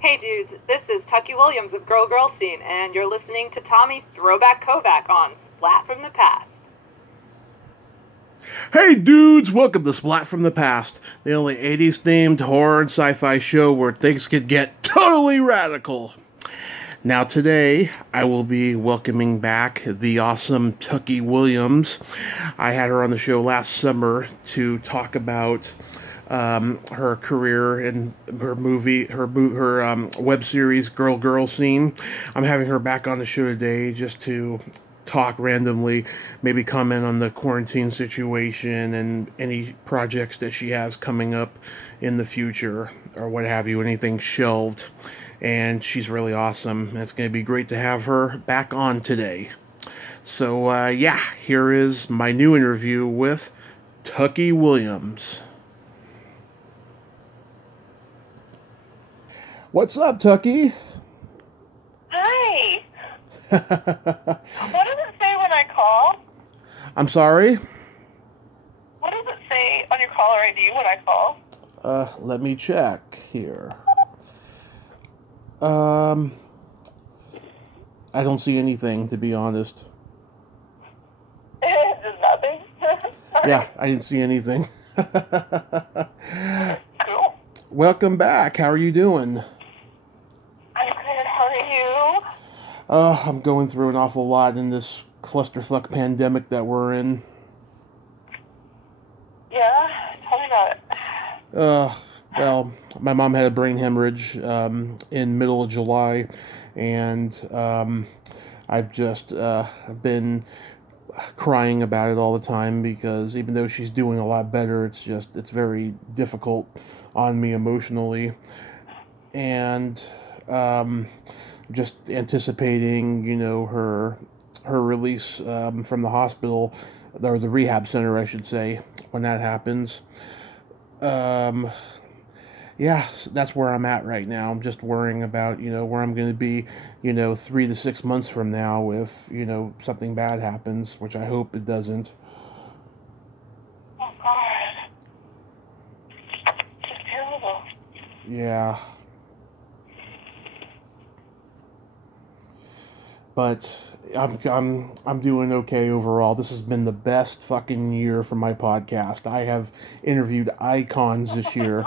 Hey dudes, this is Tucky Williams of Girl Girl Scene, and you're listening to Tommy Throwback Kovac on Splat from the Past. Hey dudes, welcome to Splat from the Past, the only 80s themed horror and sci fi show where things could get totally radical. Now, today, I will be welcoming back the awesome Tucky Williams. I had her on the show last summer to talk about her career in her web series Girl Girl Scene. I'm having her back on the show today just to talk randomly, maybe comment on the quarantine situation and any projects that she has coming up in the future or what have you, anything shelved. And she's really awesome. It's going to be great to have her back on today. So, here is my new interview with Tucky Williams. What's up, Tucky? Hi. What does it say when I call? I'm sorry? What does it say on your caller ID when I call? Let me check here. I don't see anything, to be honest. Just nothing? Yeah, I didn't see anything. Cool. Welcome back. How are you doing? I'm good. How are you? I'm going through an awful lot in this clusterfuck pandemic that we're in. Yeah? Tell me about it. Well, my mom had a brain hemorrhage in middle of July, and I've just been crying about it all the time because even though she's doing a lot better, it's very difficult on me emotionally, and just anticipating, her release from the hospital or the rehab center, I should say, when that happens. Um, yeah, that's where I'm at right now. I'm just worrying about, where I'm going to be, 3 to 6 months from now if, something bad happens, which I hope it doesn't. Oh, God. It's terrible. Yeah. But I'm doing okay overall. This has been the best fucking year for my podcast. I have interviewed icons this year.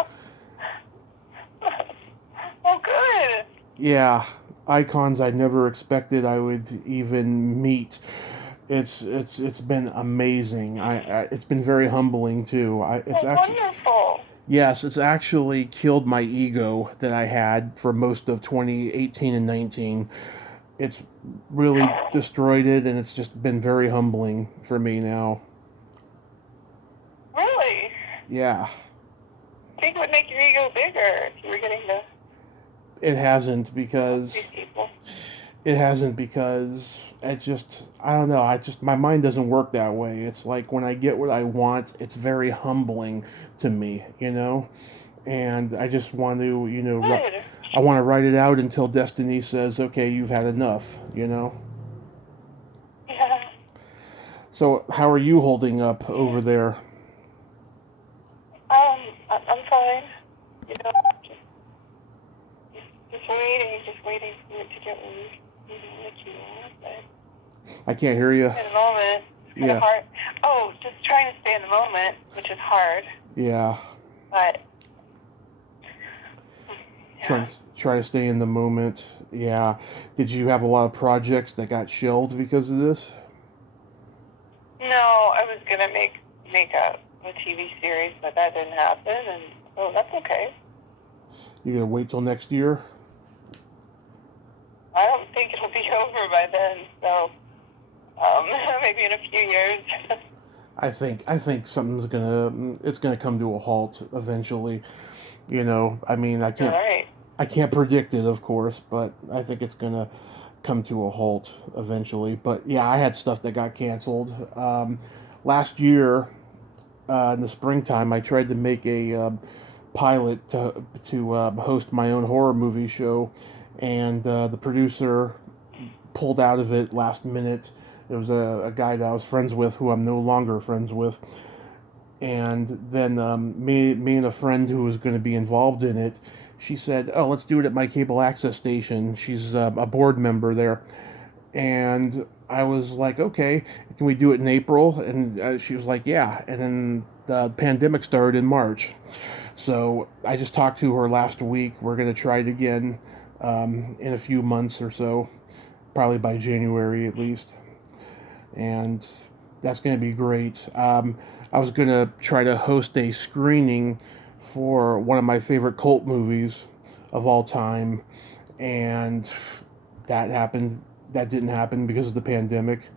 Oh, good. Yeah, icons I never expected I would even meet. It's been amazing. It's been very humbling too. It's Oh, actually wonderful. yes, it's actually killed my ego that I had for most of 2018 and 19. It's really destroyed it, and it's just been very humbling for me now. Really? Yeah, I think it would make your ego bigger if you were getting to it hasn't these because people. I don't know. My mind doesn't work that way. It's like when I get what I want, it's very humbling to me. And I just want to, Good. I want to write it out until destiny says, okay, you've had enough. Yeah. So, how are you holding up over there? I'm fine. You know, just waiting for it to get released. What you want, but I can't hear you. in the moment, it's kind of Yeah, hard. Oh, just trying to stay in the moment, which is hard, yeah. but Try yeah. try to stay in the moment. Yeah. Did you have a lot of projects that got shelved because of this? No, I was gonna make a TV series, but that didn't happen, and oh, that's okay. You gonna wait till next year? I don't think it'll be over by then, so maybe in a few years. I think it's gonna come to a halt eventually. I mean, All right. I can't predict it, of course, but I think it's gonna come to a halt eventually. But yeah, I had stuff that got canceled. Last year, in the springtime, I tried to make a pilot to host my own horror movie show, and the producer pulled out of it last minute. There was a guy that I was friends with who I'm no longer friends with, and then me and a friend who was going to be involved in it, she said, "Oh, let's do it at my cable access station." She's a board member there, and I was like, "Okay, can we do it in April?" And she was like, "Yeah." And then the pandemic started in March, so I just talked to her last week. We're gonna try it again in a few months or so, probably by January at least, and that's gonna be great. I was gonna try to host a screening for one of my favorite cult movies of all time, and that happened. That didn't happen because of the pandemic.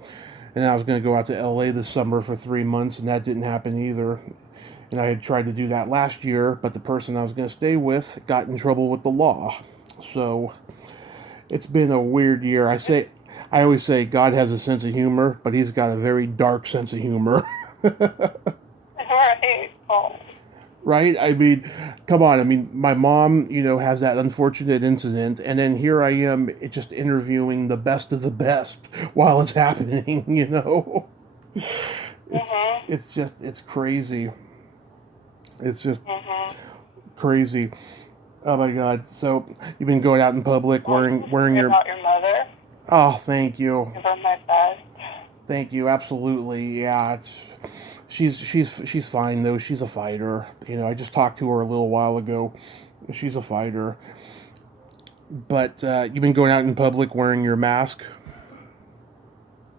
And I was going to go out to LA this summer for 3 months, and that didn't happen either. And I had tried to do that last year, but the person I was going to stay with got in trouble with the law. So it's been a weird year. I always say God has a sense of humor, but he's got a very dark sense of humor. Right. Oh. Right? I mean, come on. I mean, my mom, has that unfortunate incident, and then here I am just interviewing the best of the best while it's happening, Mhm. It's crazy. It's just Mhm. crazy. Oh my God. So, you've been going out in public wearing your. About your mother. Oh, thank you. Give her my best. Thank you. Absolutely. Yeah, she's fine though. She's a fighter. I just talked to her a little while ago. She's a fighter. But you've been going out in public wearing your mask?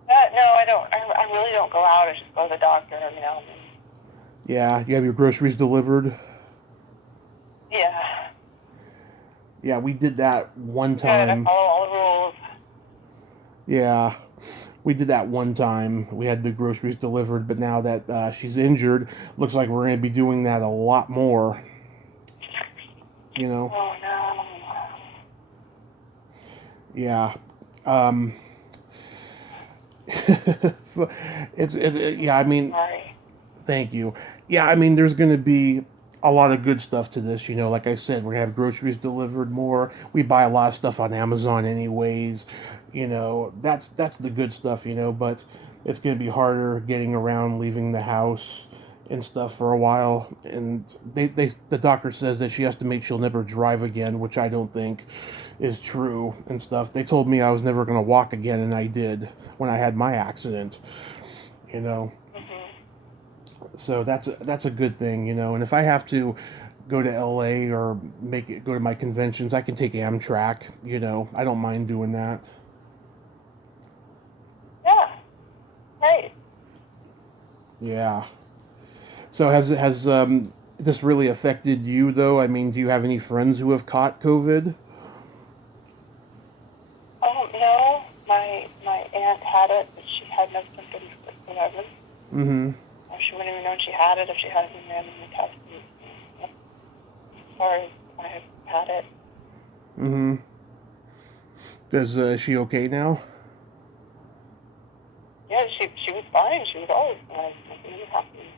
No, I don't. I really don't go out. I just go to the doctor every now and then. Yeah, you have your groceries delivered? Yeah. Yeah, we did that one Good. I time. follow all the rules. Yeah, we did that one time. We had the groceries delivered, but now that she's injured, looks like we're going to be doing that a lot more. Oh no. Yeah. Yeah, I mean, Sorry. thank you. Yeah, I mean, there's going to be a lot of good stuff to this. Like I said, we're going to have groceries delivered more. We buy a lot of stuff on Amazon anyways. That's the good stuff, but it's going to be harder getting around, leaving the house and stuff for a while. And the doctor says that she estimates she'll never drive again, which I don't think is true and stuff. They told me I was never going to walk again, and I did when I had my accident, Mhm. So that's a good thing, And if I have to go to LA or go to my conventions, I can take Amtrak, I don't mind doing that. Yeah. Right. Yeah. So has this really affected you though? I mean, do you have any friends who have caught COVID? No. My aunt had it, but she had no symptoms whatsoever. Mm-hmm. She wouldn't even know she had it if she hadn't been randomly tested. As far as I have had it. Mm-hmm. Is she okay now? Yeah, she was fine. She was always fine. Nothing ever happened.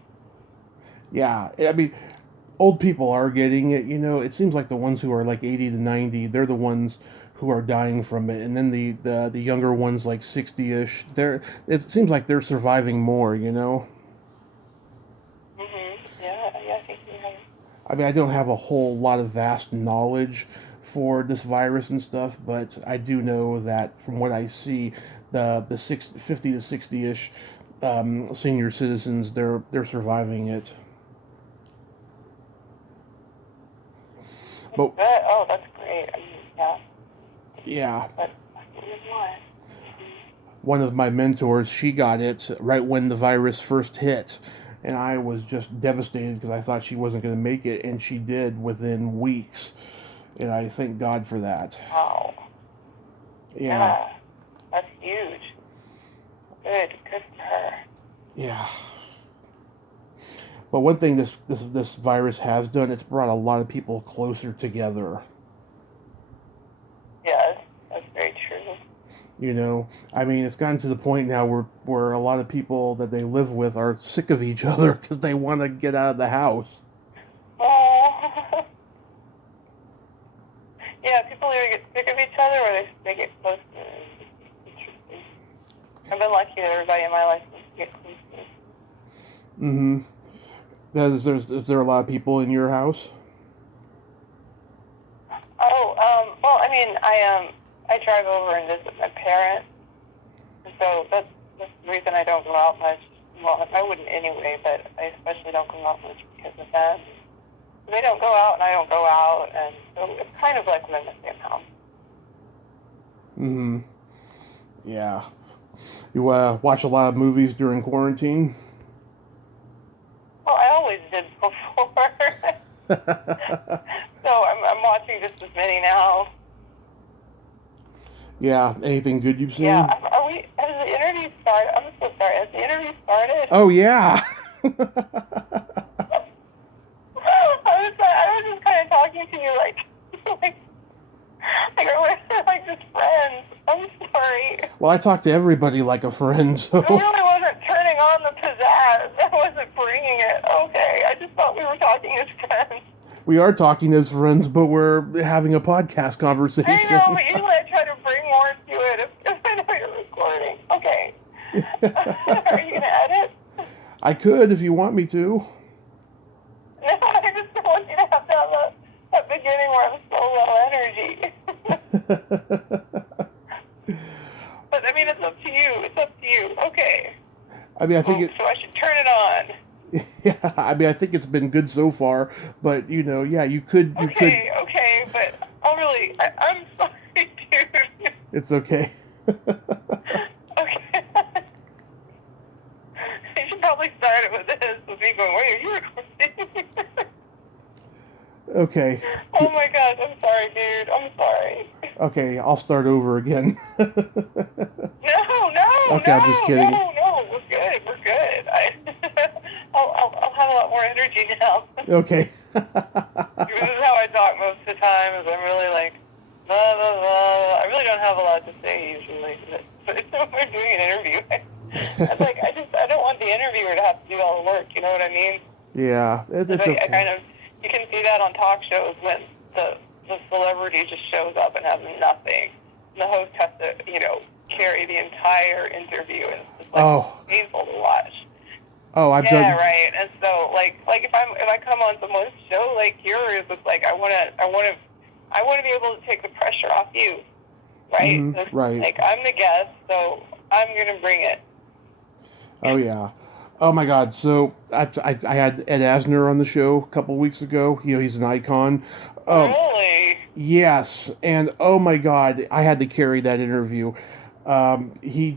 Yeah, I mean, old people are getting it. It seems like the ones who are like 80 to 90, they're the ones who are dying from it, and then the younger ones like 60ish, it seems like they're surviving more. Yeah, I think you're right. I mean, I don't have a whole lot of vast knowledge for this virus and stuff, but I do know that from what I see, the 50 to 60ish senior citizens, they're surviving it. But Good. Oh, that's great. I mean, yeah. yeah, But here's one. one of my mentors, she got it right when the virus first hit, and I was just devastated because I thought she wasn't going to make it, and she did within weeks, and I thank God for that. Wow. Yeah. That's huge. Good for her. Yeah. But one thing this virus has done, it's brought a lot of people closer together. Yes, that's very true. I mean, it's gotten to the point now where a lot of people that they live with are sick of each other because they want to get out of the house. Oh. Yeah, people either get sick of each other or they get close to it. Interesting. I've been lucky that everybody in my life seems to get close to it. Mm-hmm. Is there a lot of people in your house? Well, I mean, I drive over and visit my parents, and so that's the reason I don't go out much. Well, I wouldn't anyway, but I especially don't go out much because of them. They don't go out, and I don't go out, and so it's kind of like we're in the same house. Mm-hmm. Yeah. You watch a lot of movies during quarantine? Well, I always did before. So I'm watching just as many now. Yeah. Anything good you've seen? Yeah. Has the interview started? I'm so sorry. Has the interview started? Oh, yeah. I was just kind of talking to you like we're like just friends. I'm sorry. Well, I talk to everybody like a friend, so... I really wasn't turning on the pizzazz. I wasn't bringing it. Okay. I just thought we were talking as friends. We are talking as friends, but we're having a podcast conversation. I know, but usually I try to bring more to it if I know you're recording. Okay. Are you going to edit? I could if you want me to. No, I just don't want you to have that beginning where I'm so low energy. But, I mean, it's up to you. It's up to you. Okay. I mean, I think so I should turn it on. Yeah, I mean, I think it's been good so far, but, yeah, you could... Okay, but I'm sorry, dude. It's okay. Okay. You should probably start it with this, with me going, wait, are you recording? Okay. Oh my gosh, I'm sorry, dude. I'm sorry. Okay, I'll start over again. No. Okay, I'm just kidding. No, we're good. I'll have a lot more energy now. Okay. This is how I talk most of the time, is I'm really like, blah, blah, blah. I really don't have a lot to say usually, but when we're doing an interview, I'm like, I don't want the interviewer to have to do all the work, you know what I mean? Yeah, it's okay. I kind of, you can see that on talk shows when the celebrity just shows up and has nothing. And the host has to, carry the entire interview, and it's like painful to watch. Oh, I've done. Yeah, right. And so, like if I come on someone's show like yours, it's like I want to be able to take the pressure off you, right? Mm-hmm, right. Like I'm the guest, so I'm gonna bring it. Oh yeah. Oh my God. So I had Ed Asner on the show a couple of weeks ago. He's an icon. Really? Yes. And oh my God, I had to carry that interview. He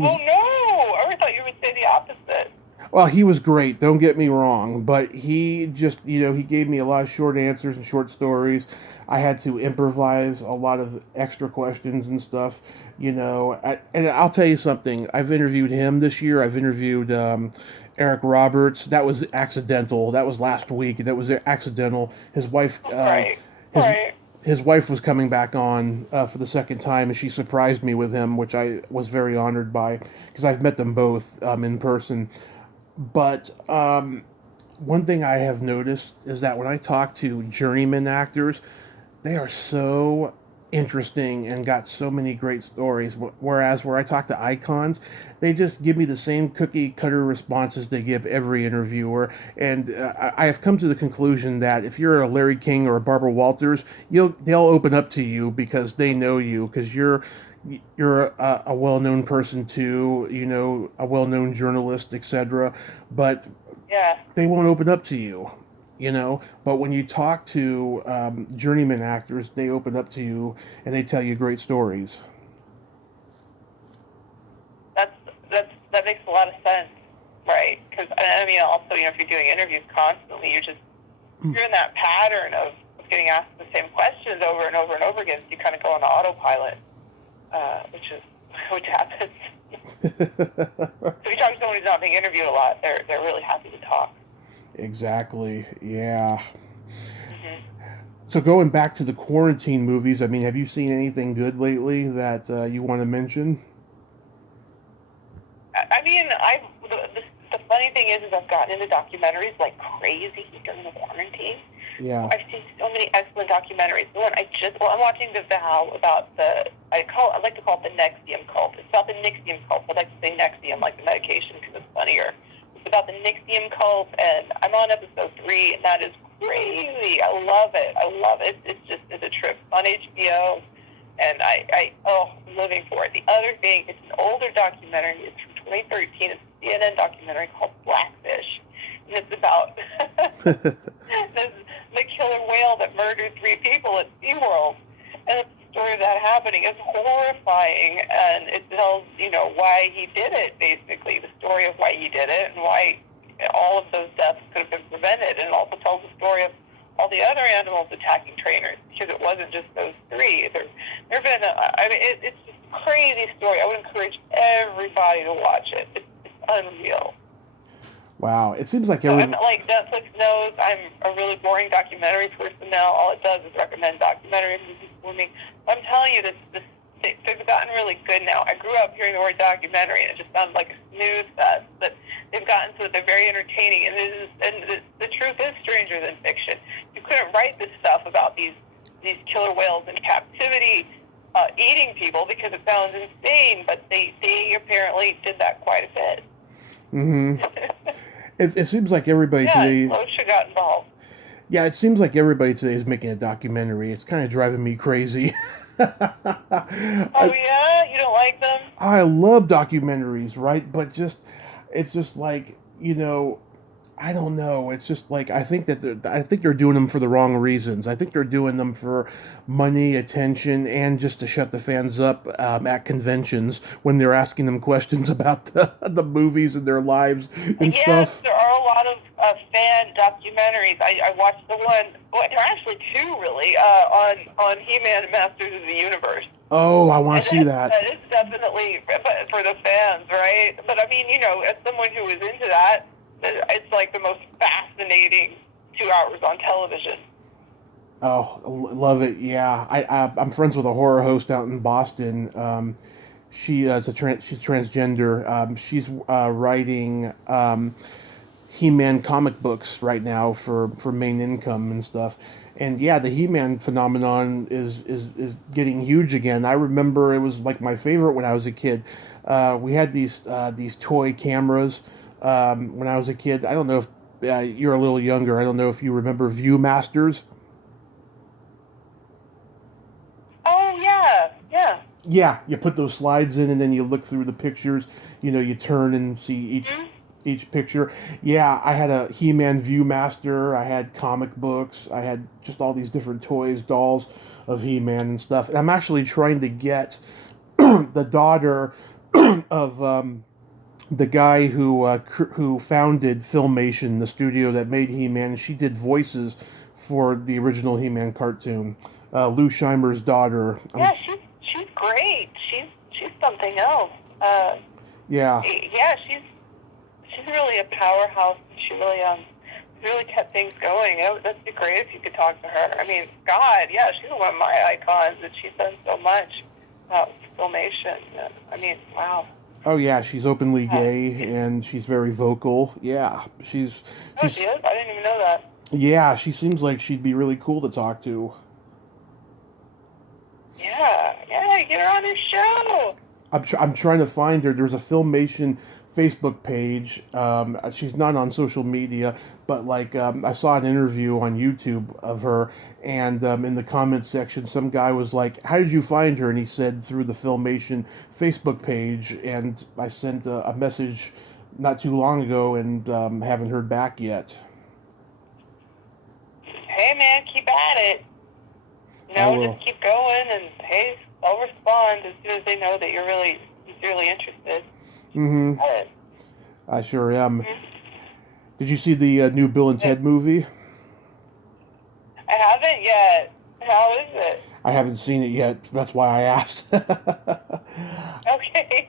was. Oh no! I thought you would say the opposite. Well, he was great. Don't get me wrong, but he just, he gave me a lot of short answers and short stories. I had to improvise a lot of extra questions and stuff. And I'll tell you something. I've interviewed him this year. I've interviewed Eric Roberts. That was accidental. That was last week. That was accidental. His wife. Right. His wife was coming back on for the second time, and she surprised me with him, which I was very honored by, because I've met them both in person. But one thing I have noticed is that when I talk to journeyman actors, they are so interesting and got so many great stories, whereas where I talk to icons, they just give me the same cookie cutter responses they give every interviewer. And I have come to the conclusion that if you're a Larry King or a Barbara Walters, they'll open up to you because they know you, because you're a well-known person too, a well-known journalist, etc. But yeah, they won't open up to you. But when you talk to journeyman actors, they open up to you and they tell you great stories. That makes a lot of sense, right? Because I mean, also, if you're doing interviews constantly, you're in that pattern of getting asked the same questions over and over and over again. So you kind of go on autopilot, which happens. So if you talk to someone who's not being interviewed a lot, they're really happy to talk. Exactly. Yeah. Mm-hmm. So going back to the quarantine movies, I mean, have you seen anything good lately that you want to mention? I mean, the funny thing is I've gotten into documentaries like crazy during the quarantine. Yeah. I've seen so many excellent documentaries. The one I'm watching The Vow about I like to call it the Nexium cult. It's about the Nexium cult. I like to say Nexium, like the medication, because it's funnier. It's about the Nexium cult, and I'm on episode 3, and that is crazy. I love it. It's a trip. HBO, and I'm living for it. The other thing, it's an older documentary. It's from 2013. It's a CNN documentary called Blackfish, and it's about the killer whale that murdered 3 people at SeaWorld. And it's the story of that happening. It's horrifying, and it tells, why he did it, basically, the story of why he did it and why all of those deaths could have been prevented. And it also tells the story of all the other animals attacking trainers, because it wasn't just those 3. There have been, it's just a crazy story. I would encourage everybody to watch it. It's unreal. Wow, it seems like like Netflix knows I'm a really boring documentary person now. All it does is recommend documentaries for me. I'm telling you, they've gotten really good now. I grew up hearing the word documentary, and it just sounded like a snooze fest. But they've gotten so that they're very entertaining, and the truth is stranger than fiction. You couldn't write this stuff about these killer whales in captivity eating people because it sounds insane, but they apparently did that quite a bit. Mm-hmm. It seems like everybody today. Loacha got involved. Yeah, it seems like everybody today is making a documentary. It's kind of driving me crazy. Oh yeah, you don't like them? I love documentaries, right? But it's just like, I don't know. It's just like I think they're doing them for the wrong reasons. I think they're doing them for money, attention, and just to shut the fans up at conventions when they're asking them questions about the movies and their lives and stuff. Yes, there are a lot of fan documentaries. I watched the one. Well, there are actually 2 really on He-Man and Masters of the Universe. Oh, I want to see that. That is definitely for the fans, right? But I mean, as someone who is into that, it's like the most fascinating 2 hours on television. Oh, love it. Yeah, I'm friends with a horror host out in Boston. She's transgender. She's writing He-Man comic books right now for main income and stuff. And yeah, the He-Man phenomenon is getting huge again. I remember it was like my favorite when I was a kid. We had these toy cameras when I was a kid. I don't know if you're a little younger. I don't know if you remember Viewmasters. Oh yeah. Yeah, you put those slides in, and then you look through the pictures. You turn and see each picture. Yeah, I had a He-Man Viewmaster. I had comic books. I had just all these different toys, dolls of He-Man and stuff. And I'm actually trying to get the daughter of the guy who founded Filmation, the studio that made He-Man. She did voices for the original He-Man cartoon. Lou Scheimer's daughter. Yeah, she's great. She's something else. Yeah. Yeah, she's really a powerhouse. She really kept things going. That'd be great if you could talk to her. I mean, God, yeah, she's one of my icons, and she's done so much about Filmation. I mean, wow. Oh yeah, she's openly gay and she's very vocal. Yeah, she's. She is? I didn't even know that. Yeah, she seems like she'd be really cool to talk to. Yeah, get her on this show. I'm trying to find her. There's a Filmation Facebook page. She's not on social media, but I saw an interview on YouTube of her, and in the comments section, some guy was like, "How did you find her?" And he said, "Through the Filmation Facebook page." And I sent a message not too long ago, and haven't heard back yet. Hey man, keep at it. Just keep going, and hey, they'll respond as soon as they know that you're really sincerely interested. Mm-hmm. I sure am. Mm-hmm. Did you see the new Bill and Ted movie? I haven't yet. How is it? I haven't seen it yet. That's why I asked. Okay.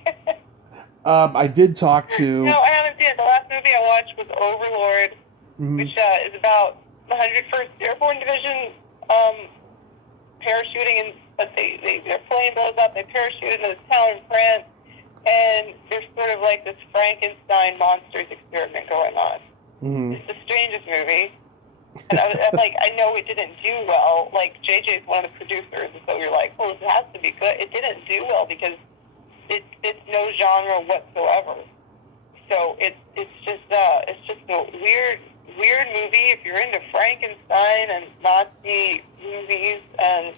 I did talk to... No, I haven't seen it. The last movie I watched was Overlord, which is about the 101st Airborne Division parachuting, but their plane blows up. They parachute into this town in France, and there's sort of like this Frankenstein monsters experiment going on. Mm-hmm. It's the strangest movie. And I'm like, I know it didn't do well. Like, JJ's one of the producers, and so you're like, well, this has to be good. It didn't do well because it's no genre whatsoever. So it's just a weird movie. If you're into Frankenstein and Nazi movies and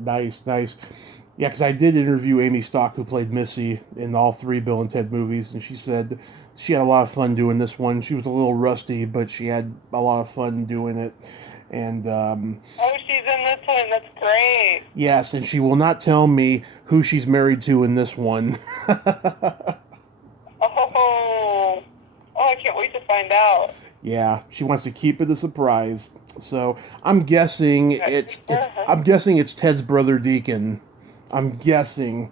Nice, nice. Yeah, because I did interview Amy Stock, who played Missy in all three Bill and Ted movies, and she said she had a lot of fun doing this one. She was a little rusty, but she had a lot of fun doing it. And Oh, she's in this one. That's great. yes, and she will not tell me who she's married to in this one. Oh, I can't wait to find out. Yeah, she wants to keep it a surprise. So I'm guessing it's Ted's brother Deacon. I'm guessing.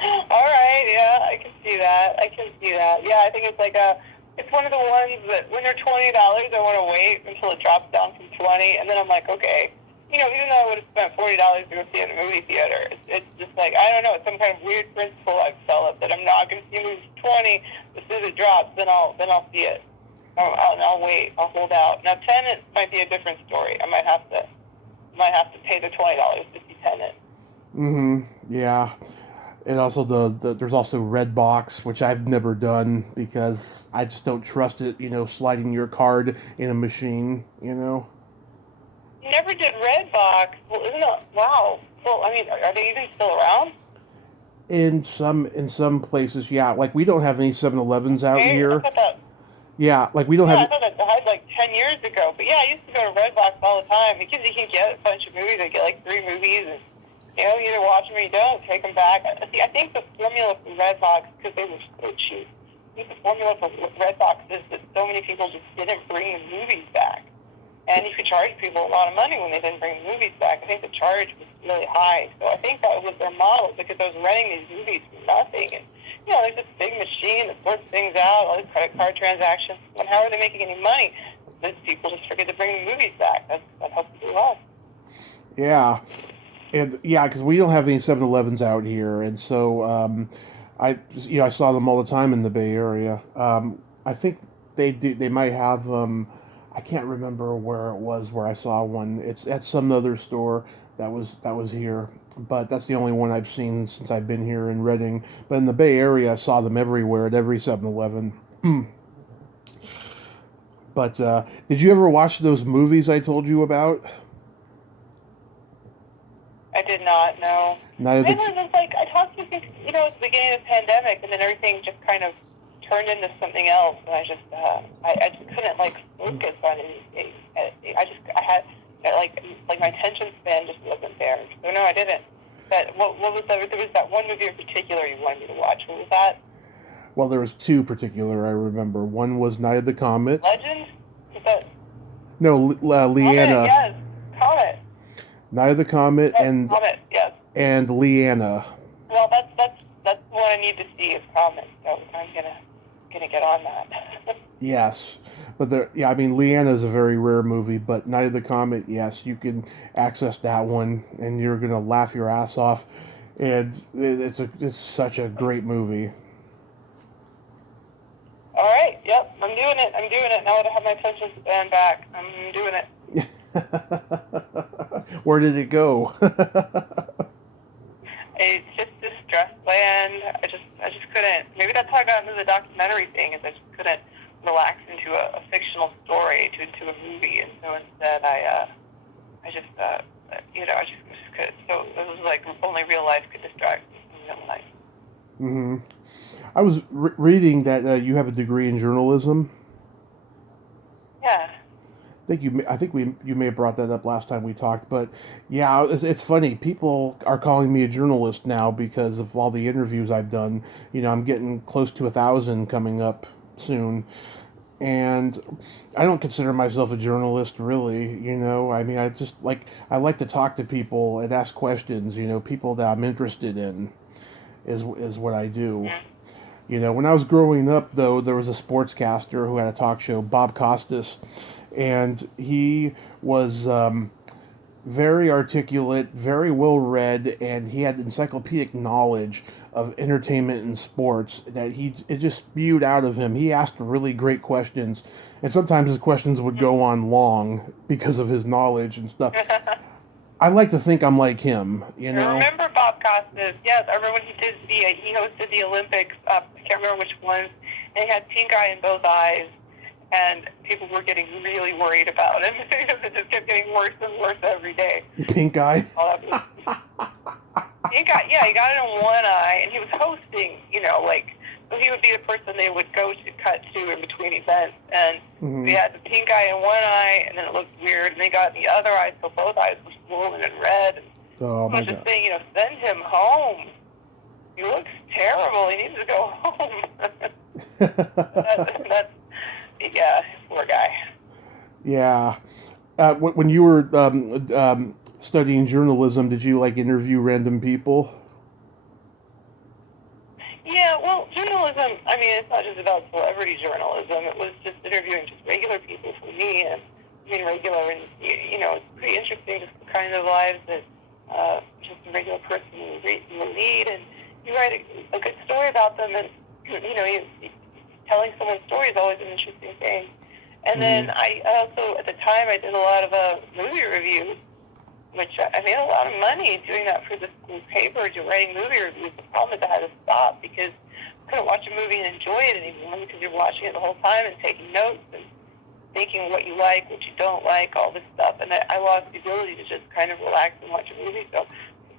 All right, yeah, I can see that. Yeah, I think it's one of the ones that when they're $20, I want to wait until it drops down from 20, and then I'm like, okay, even though I would have spent $40 to go see it in a movie theater, it's just like, I don't know, it's some kind of weird principle I've developed that I'm not going to see movies 20. As soon as it drops, then I'll see it. I'll wait. I'll hold out. Now, Tenet might be a different story. I might have to pay the $20 to see Tenet. Yeah. And also there's also Redbox, which I've never done because I just don't trust it, sliding your card in a machine, Never did Redbox. Well, isn't it? Wow. Well, I mean, are they even still around? In some places, yeah. Like we don't have any 7-Elevens out here. I thought that. Yeah, like we don't have. I thought that died like 10 years ago. But yeah, I used to go to Redbox all the time because you can get a bunch of movies. I get like 3 movies, and you either watch them or you don't. Take them back. See, I think the formula for Redbox, because they were so cheap. I think the formula for Redbox is that so many people just didn't bring the movies back, and you could charge people a lot of money when they didn't bring the movies back. I think the charge was really high, so I think that was their model because I was renting these movies for nothing, and there's this big machine that sorts things out, all these credit card transactions. And how are they making any money? Those people just forget to bring the movies back. That helps them a lot. Yeah. And yeah, because we don't have any 7-Elevens out here, and so I saw them all the time in the Bay Area. I think they might have I can't remember where it was where I saw one. It's at some other store that was here, but that's the only one I've seen since I've been here in Reading. But in the Bay Area, I saw them everywhere at every 7-Eleven. But did you ever watch those movies I told you about? I did not, no. Neither. It was like, I talked to people, at the beginning of the pandemic, and then everything just kind of turned into something else, and I just couldn't, focus on anything. I had, my attention span just wasn't there. So, no, I didn't. But what was that? There was that one movie in particular you wanted me to watch. What was that? Well, there was 2 particular I remember. One was Night of the Comet. Legend? Was that? No, Leanna. Comet, yes. Comet. Night of the Comet and Comet, yes. and Leanna. Well, that's what I need to see is Comet. So I'm gonna get on that. Yes, but Leanna is a very rare movie. But Night of the Comet, yes, you can access that one, and you're gonna laugh your ass off. And it's such a great movie. All right, yep, I'm doing it. Now that I have my attention span back, I'm doing it. Where did it go? It's just distress land. I just couldn't. Maybe that's how I got into the documentary thing. Is I just couldn't relax into a fictional story to a movie, and so instead I just couldn't. So it was like only real life could distract me from real life. Mm-hmm. I was reading that you have a degree in journalism. Yeah. I think you may have brought that up last time we talked, but yeah, it's funny. People are calling me a journalist now because of all the interviews I've done. I'm getting close to 1,000 coming up soon, and I don't consider myself a journalist really. I mean, I like to talk to people and ask questions. People that I'm interested in is what I do. When I was growing up, though, there was a sportscaster who had a talk show, Bob Costas. And he was very articulate, very well read, and he had encyclopedic knowledge of entertainment and sports that it just spewed out of him. He asked really great questions, and sometimes his questions would go on long because of his knowledge and stuff. I like to think I'm like him, I remember Bob Costas. Yes, I remember when he hosted the Olympics. I can't remember which ones, and he had pink eye in both eyes. and people were getting really worried about him because it just kept getting worse and worse every day. The pink eye? He got it in one eye, and he was hosting, so he would be the person they would go to cut to in between events, and they had the pink eye in one eye, and then it looked weird, and they got the other eye, so both eyes were swollen and red. And oh, I was just saying, send him home. He looks terrible. He needs to go home. that's poor guy. Yeah. When you were studying journalism, did you interview random people? Yeah, well, journalism, it's not just about celebrity journalism. It was just interviewing just regular people for me, and regular, and, it's pretty interesting just the kind of lives that just a regular person will lead, and you write a good story about them, and, telling someone's story is always an interesting thing. And then I also, at the time, I did a lot of movie reviews, which I made a lot of money doing that for the school paper, writing movie reviews. The problem is I had to stop because I couldn't watch a movie and enjoy it anymore because you're watching it the whole time and taking notes and thinking what you like, what you don't like, all this stuff. And I lost the ability to just kind of relax and watch a movie. So I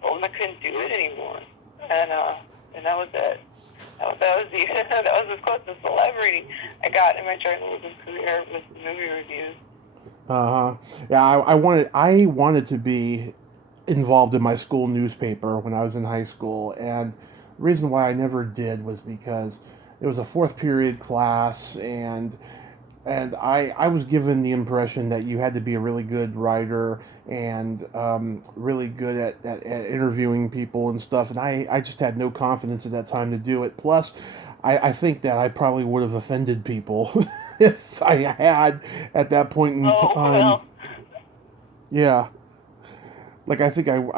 told them I couldn't do it anymore. And that was it. That was as close to celebrity I got in my journalism career with the movie reviews. Yeah, I wanted to be involved in my school newspaper when I was in high school, and the reason why I never did was because it was a fourth period class, and I was given the impression that you had to be a really good writer and really good at interviewing people and stuff, and I just had no confidence at that time to do it. Plus, I think that I probably would have offended people if I had at that point in time. Well. Yeah, I think I would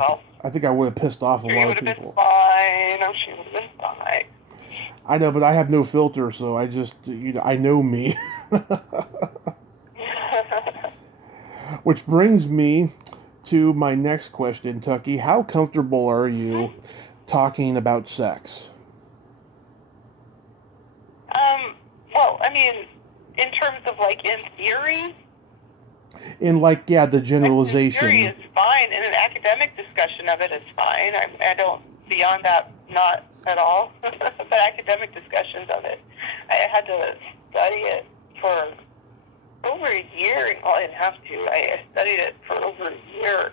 have pissed off a lot of people. She would have been fine. No, she would have been fine. I know, but I have no filter, so I just, I know me. Which brings me to my next question, Tucky. How comfortable are you talking about sex? Well, in terms of in theory. In the generalization. In theory is fine. In an academic discussion of it, it's fine. I don't, beyond that, not at all. But academic discussions of it, I had to study it for over a year. Well, I didn't have to. I studied it for over a year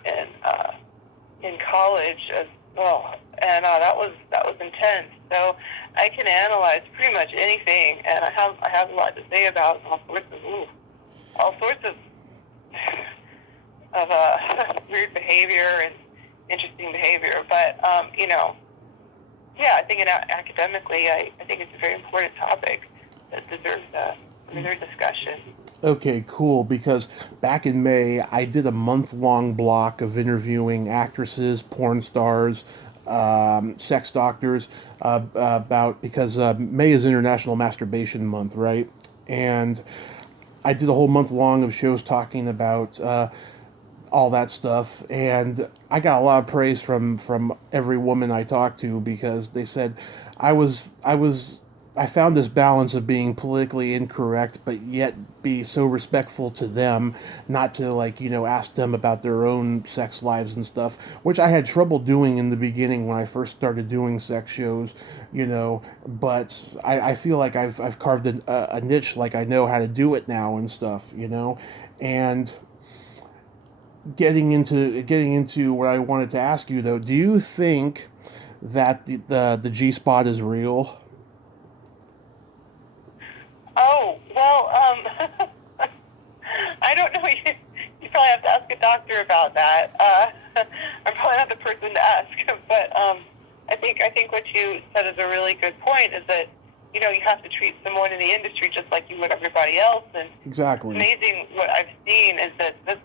in college as well, and that was intense. So I can analyze pretty much anything, and I have a lot to say about all sorts of weird behavior and interesting behavior. But I think academically, I think it's a very important topic that deserves discussion. Okay, cool, because back in May, I did a month-long block of interviewing actresses, porn stars, sex doctors, because May is International Masturbation Month, right? And I did a whole month long of shows talking about all that stuff, and I got a lot of praise from every woman I talked to, because they said I found this balance of being politically incorrect, but yet be so respectful to them, not to ask them about their own sex lives and stuff, which I had trouble doing in the beginning when I first started doing sex shows, but I feel like I've carved a niche, I know how to do it now and stuff, and getting into what I wanted to ask you though, do you think that the G-spot is real? Oh, well, I don't know. You probably have to ask a doctor about that. I'm probably not the person to ask, but I think what you said is a really good point, is that, you have to treat someone in the industry just like you would everybody else. And exactly. It's amazing what I've seen is that that's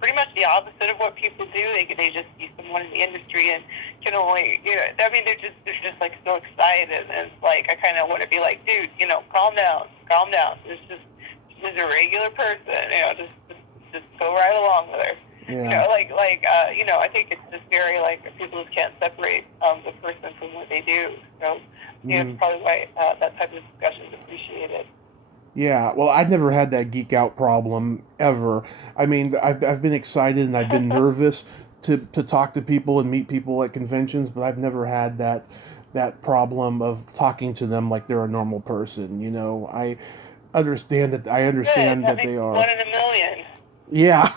pretty much the opposite of what people do. They just see someone in the industry and can only, they're just so excited, and it's I kind of want to be like, dude, calm down. She's a regular person, just go right along with her. Yeah. I think it's just very people just can't separate the person from what they do. So it's probably why that type of discussion is appreciated. Yeah, well, I've never had that geek out problem ever. I mean, I've been excited and I've been nervous to talk to people and meet people at conventions, but I've never had that problem of talking to them like they're a normal person. You know, I Good. understand That that makes they one are. in a million. Yeah.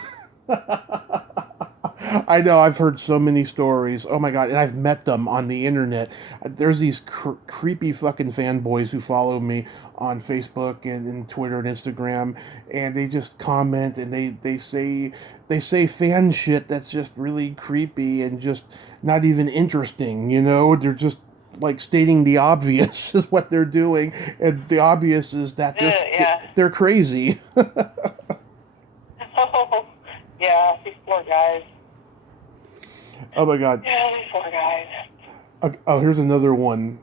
I know. I've heard so many stories. Oh my god! And I've met them on the internet. There's these creepy fucking fanboys who follow me on Facebook and Twitter and Instagram, and they just comment and they say fan shit that's just really creepy and just not even interesting. You know, they're just like stating the obvious is what they're doing, and the obvious is that Yeah. they're crazy. Oh, yeah. These poor guys. Oh my god. Yeah, these poor guys. Oh, here's another one.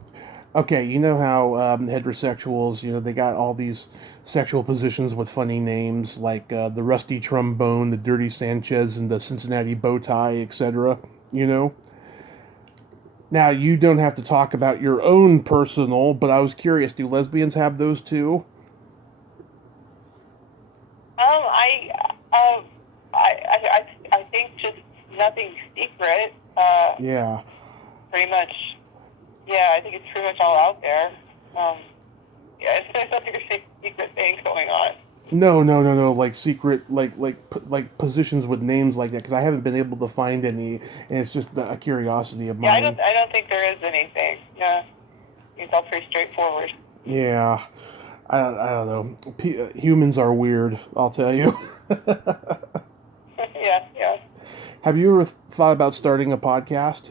Okay, you know how heterosexuals, you know, they got all these sexual positions with funny names like the Rusty Trombone, the Dirty Sanchez, and the Cincinnati Bow Tie, etc. You know? Now, you don't have to talk about your own personal, but I was curious, do lesbians have those too? I, I think just nothing secret. Yeah. Pretty much. Yeah, I think it's pretty much all out there. Yeah, there's nothing secret thing going on. No. Like secret, like positions with names like that, because I haven't been able to find any, and it's just a curiosity of Yeah, mine. I don't think there is anything. Yeah, it's all pretty straightforward. Yeah. I don't know. Humans are weird, I'll tell you. Yeah. Have you ever thought about starting a podcast?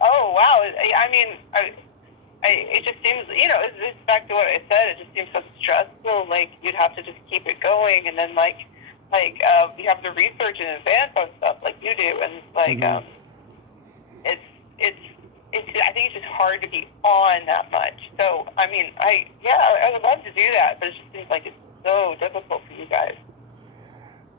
Oh wow. I mean, it just seems, it's back to what I said. It just seems so stressful. Like you'd have to just keep it going, and then you have to research in advance on stuff like you do, and it's I think it's just hard to be on that much. So I mean, I would love to do that, but it just seems like it's so difficult for you guys.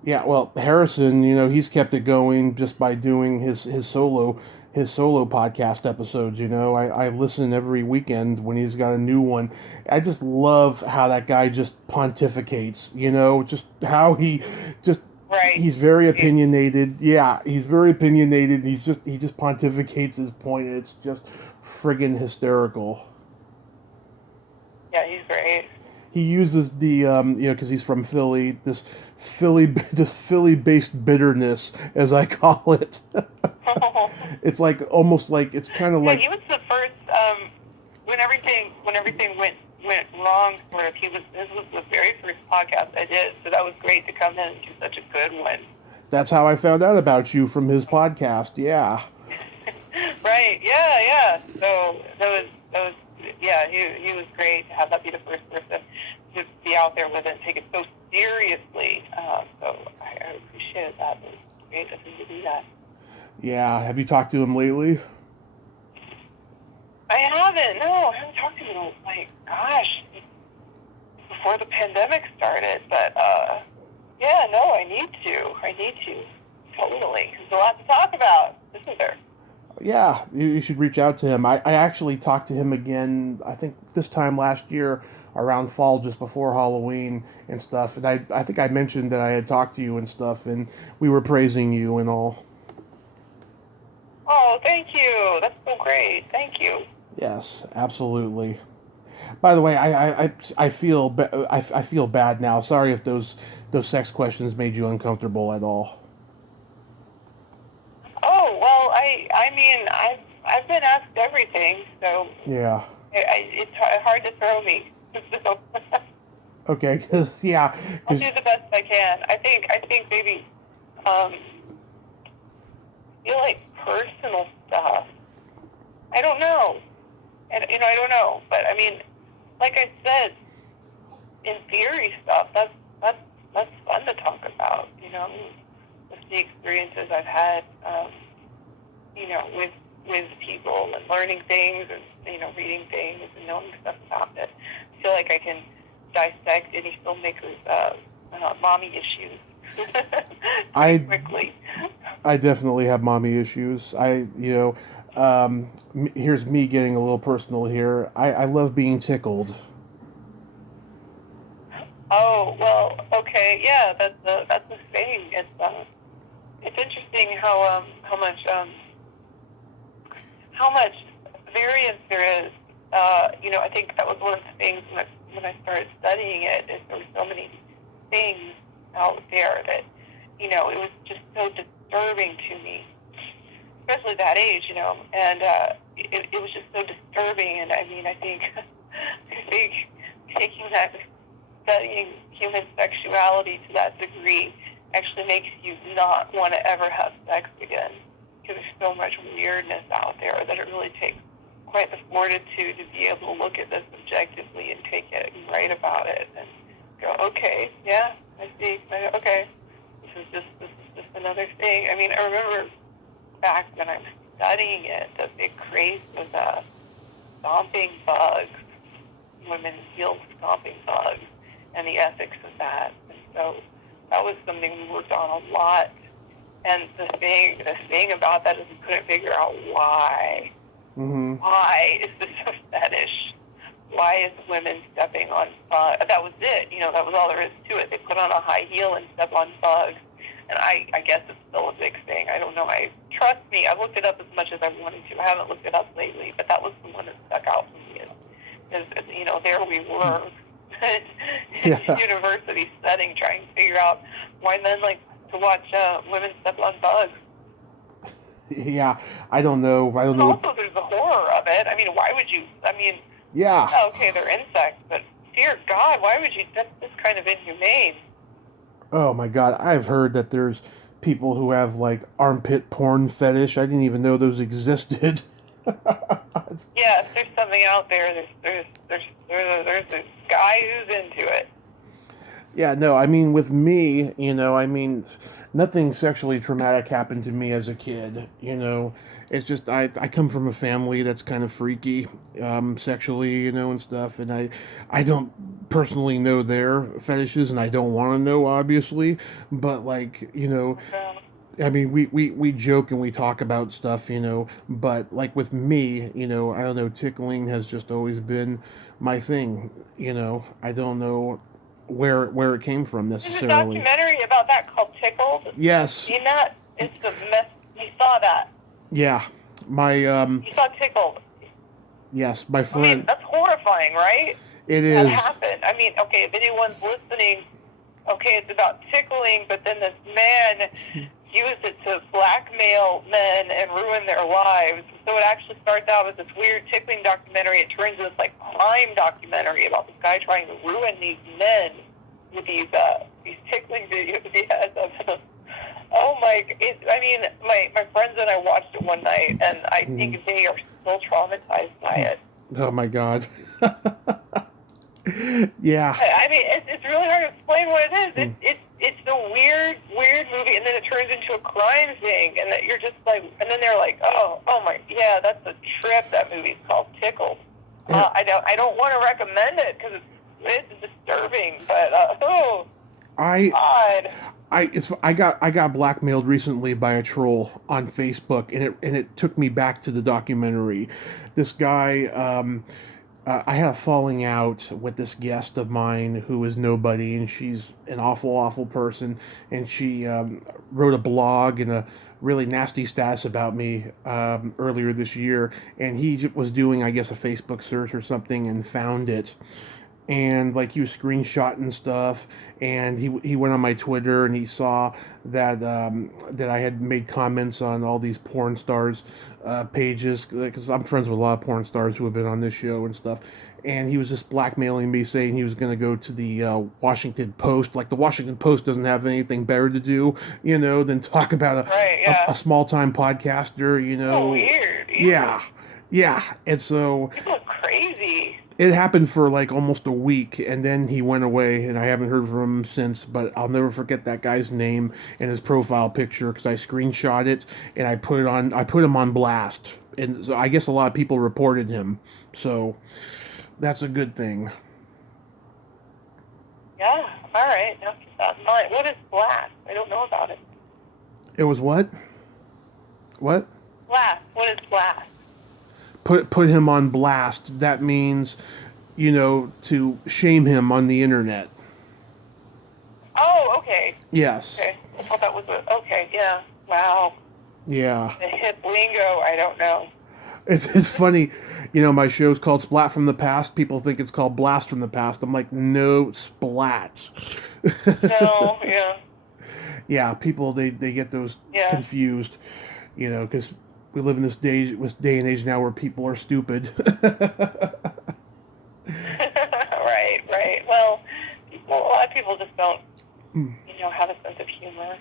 Yeah, well, Harrison, you know, he's kept it going just by doing his solo podcast episodes. You know, I listen every weekend when he's got a new one. I just love how that guy just pontificates. You know, just how he just Right. he's very opinionated. Yeah, he's very opinionated. He just pontificates his point. And it's just friggin' hysterical. Yeah, he's great. He uses the you know, because he's from Philly, this Philly based bitterness, as I call it. It's like almost like it's kind of Yeah, like he was the first when everything went wrong. Sort of, this was the very first podcast I did, so that was great to come in and do such a good one. that's how I found out about you, from his podcast. Yeah. Right? Yeah. So that was yeah. He was great to have that be the first person to be out there with it and take it so seriously. So I appreciated that. It was great of him to do that. Yeah. Have you talked to him lately? I haven't. No, I haven't talked to him in, gosh, before the pandemic started. But yeah, no, I need to. Totally. There's a lot to talk about, isn't there? Yeah, you should reach out to him. I actually talked to him again, I think this time last year around fall, just before Halloween and stuff. And I think I mentioned that I had talked to you and stuff, and we were praising you and all. Oh, thank you. That's so great. Thank you. Yes, absolutely. By the way, I feel bad now. Sorry if those sex questions made you uncomfortable at all. Oh well, I mean I've been asked everything, so Yeah. it's hard to throw me. So Okay, because yeah, I'll do the best I can. I think maybe feel like personal stuff. I don't know, and I don't know, but I mean, like I said, in theory stuff that's fun to talk about. With the experiences I've had, with people and learning things and reading things and knowing stuff about it. I feel like I can dissect any filmmaker's mommy issues quickly. I definitely have mommy issues. Here's me getting a little personal here. I love being tickled. Oh, well, okay, yeah, that's the thing. It's interesting how much variance there is. I think that was one of the things when I started studying it, is there were so many things out there that, it was just so disturbing to me, especially that age, and it was just so disturbing. And I mean, I think taking that, studying human sexuality to that degree actually makes you not want to ever have sex again, because there's so much weirdness out there that it really takes quite the fortitude to be able to look at this objectively and take it and write about it and go, okay, yeah, I see, okay, this is just another thing. I mean, I remember back when I was studying it, the big craze was stomping bugs, women's heel stomping bugs, and the ethics of that. And so that was something we worked on a lot. And the thing about that is we couldn't figure out why. Mm-hmm. Why is this a fetish? Why is women stepping on bugs? That was it. That was all there is to it. They put on a high heel and step on bugs. And I guess it's still a big thing. I don't know. Trust me, I've looked it up as much as I wanted to. I haven't looked it up lately, but that was the one that stuck out for me. There we were in university setting trying to figure out why men like to watch women step on bugs. Yeah, I don't know. Also, there's the horror of it. I mean, why would you? Yeah. Okay, they're insects, but dear God, why would you? That's kind of inhumane. Oh my God, I've heard that there's people who have like armpit porn fetish. I didn't even know those existed. Yes, there's something out there. There's a guy who's into it. Yeah, no, I mean, with me, nothing sexually traumatic happened to me as a kid, It's just, I come from a family that's kind of freaky, sexually, and stuff, and I don't personally know their fetishes, and I don't want to know, obviously, but, I mean, we joke and we talk about stuff, but, like, with me, I don't know, tickling has just always been my thing, I don't know where it came from necessarily. There's a documentary about that called Tickled. Yes. You not? It's the mess. You saw that? Yeah, You saw Tickled. Yes, my friend. I mean, that's horrifying, right? It is. That happened. I mean, okay, if anyone's listening, okay, it's about tickling, but then this man used it to blackmail men and ruin their lives. So it actually starts out as this weird tickling documentary. It turns into this like crime documentary about this guy trying to ruin these men with these tickling videos he has of them. Oh my! My friends and I watched it one night, and I think they are still traumatized by it. Oh my God. Yeah. I mean, it's really hard to explain what it is. It's a weird movie, and then it turns into a crime thing, and that you're just like, and then they're like, oh my, yeah, that's a trip. That movie's called Tickled. I don't want to recommend it because it's disturbing, but God. I got blackmailed recently by a troll on Facebook, and it took me back to the documentary. This guy, I had a falling out with this guest of mine who is nobody, and she's an awful person, and she wrote a blog and a really nasty status about me earlier this year, and he was doing, I guess, a Facebook search or something and found it. And like he was screenshotting stuff, and he went on my Twitter and he saw that that I had made comments on all these porn stars pages, because I'm friends with a lot of porn stars who have been on this show and stuff. And he was just blackmailing me, saying he was going to go to the Washington Post. Like, the Washington Post doesn't have anything better to do, than talk about a small time podcaster, Oh, weird. Yeah. And so People are crazy. It happened for like almost a week, and then he went away, and I haven't heard from him since. But I'll never forget that guy's name and his profile picture, because I screenshot it and I put him on blast, and so I guess a lot of people reported him. So that's a good thing. Yeah. All right. Now keep that in mind. What is blast? I don't know about it. It was what? What? Blast. What is blast? Put him on blast. That means, to shame him on the internet. Yes. Okay. I thought that was okay, yeah. Wow. Yeah. The hip lingo, I don't know. It's funny, you know, my show's called Splat from the Past. People think it's called Blast from the Past. I'm like, no, Splat. No, yeah. Yeah, people, they get those Yeah. confused, you know, because we live in this day and age now where people are stupid. Right, right. Well, a lot of people just don't, have a sense of humor.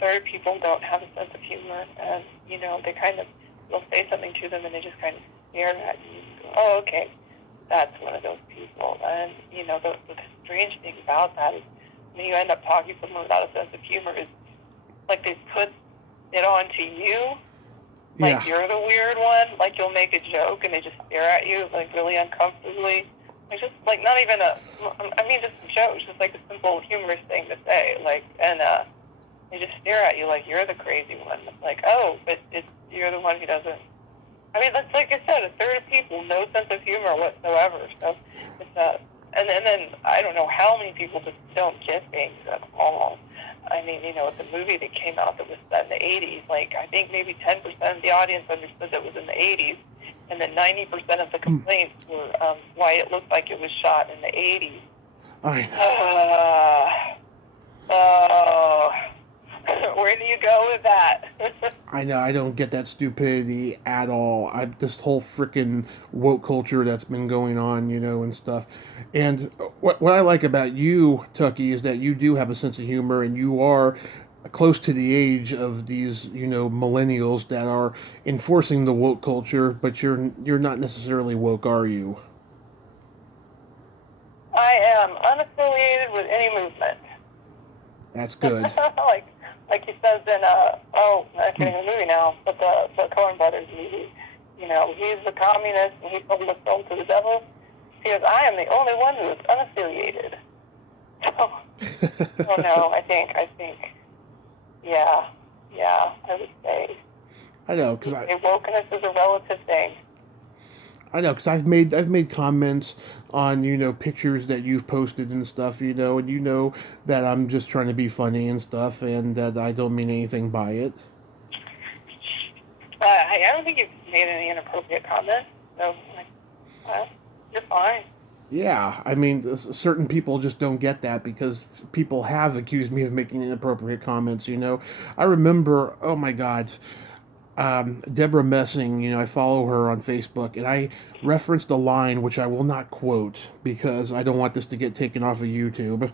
Other people don't have a sense of humor, and, they kind of, you'll say something to them and they just kind of stare at you and go, oh, okay, that's one of those people. And, the strange thing about that is when you end up talking to someone without a sense of humor is like they put it onto you. Like Yeah. you're the weird one. Like you'll make a joke and they just stare at you like really uncomfortably. Like just like not even just a joke. Just like a simple humorous thing to say. Like and they just stare at you like you're the crazy one. It's like but you're the one who doesn't. I mean that's like I said, a third of people no sense of humor whatsoever. So it's and then I don't know how many people just don't get things at all. I mean, it's a movie that came out that was set in the 80s. Like, I think maybe 10% of the audience understood that it was in the 80s, and then 90% of the complaints were why it looked like it was shot in the 80s. Where do you go with that? I know, I don't get that stupidity at all. This whole freaking woke culture that's been going on, and stuff. And what I like about you, Tucky, is that you do have a sense of humor, and you are close to the age of these, millennials that are enforcing the woke culture. But you're not necessarily woke, are you? I am unaffiliated with any movement. That's good. like he says in I'm getting a movie now, but the Coen Brothers movie, he's a communist and he sold the film to the devil. He goes, I am the only one who is unaffiliated. So, no, I think, yeah, I would say. I know, because wokeness is a relative thing. I know, because I've made comments on pictures that you've posted and stuff, and that I'm just trying to be funny and stuff, and that I don't mean anything by it. I don't think you've made any inappropriate comments, so you're fine. Yeah, I mean, certain people just don't get that because people have accused me of making inappropriate comments. I remember, oh my God. Deborah Messing, I follow her on Facebook, and I referenced a line which I will not quote because I don't want this to get taken off of YouTube.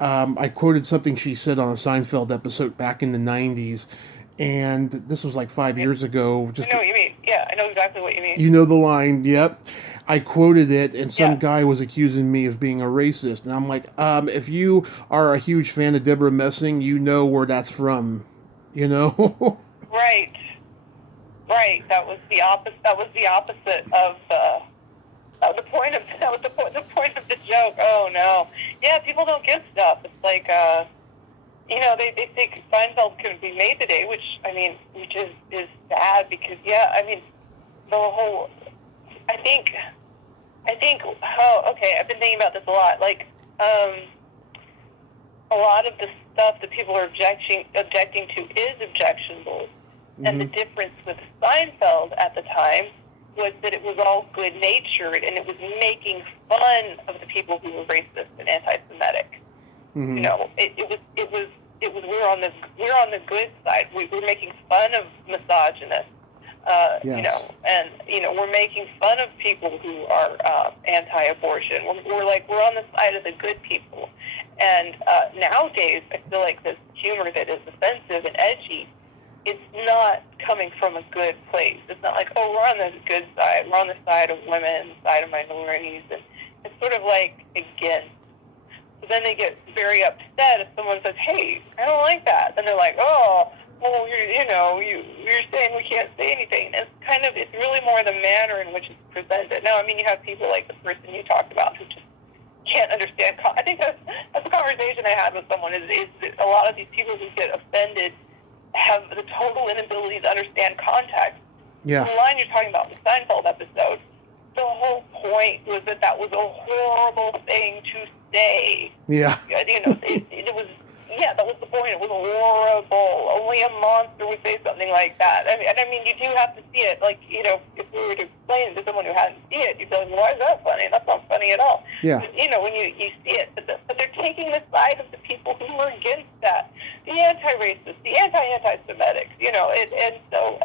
I quoted something she said on a Seinfeld episode back in the 90s, and this was like 5 years ago. I know what you mean. Yeah, I know exactly what you mean. You know the line, yep. I quoted it, and some guy was accusing me of being a racist, and I'm like, if you are a huge fan of Deborah Messing, you know where that's from, Right. Right, that was the opposite. That was the opposite of the point of the point of the joke. Oh no, yeah, people don't get stuff. It's like they think Seinfeld could be made today, which is sad because the whole. I think. Oh, okay. I've been thinking about this a lot. Like a lot of the stuff that people are objecting to is objectionable. And the difference with Seinfeld at the time was that it was all good-natured and it was making fun of the people who were racist and anti-Semitic. Mm-hmm. It was we're on the good side. We're making fun of misogynists. Yes. And we're making fun of people who are anti-abortion. We're on the side of the good people. And nowadays, I feel like this humor that is offensive and edgy. It's not coming from a good place. It's not like, oh, we're on the good side. We're on the side of women, the side of minorities. And it's sort of like against. So then they get very upset if someone says, hey, I don't like that. Then they're like, oh, well, you're saying we can't say anything. And it's really more the manner in which it's presented. Now, you have people like the person you talked about who just can't understand. I think that's a conversation I had with someone is a lot of these people who get offended have the total inability to understand context. Yeah. The line you're talking about in the Seinfeld episode, the whole point was that was a horrible thing to say. Yeah. It was, the that was the point. It was horrible. Only a monster would say something like that. I mean, you do have to see it. Like, you know, if we were to explain it to someone who hadn't seen it, you'd be like, why is that funny? That's not funny at all. Yeah. But, you know, when you see it, but they're taking the side of the people who were against that, the anti-racists, the anti-Semitics, you know, and so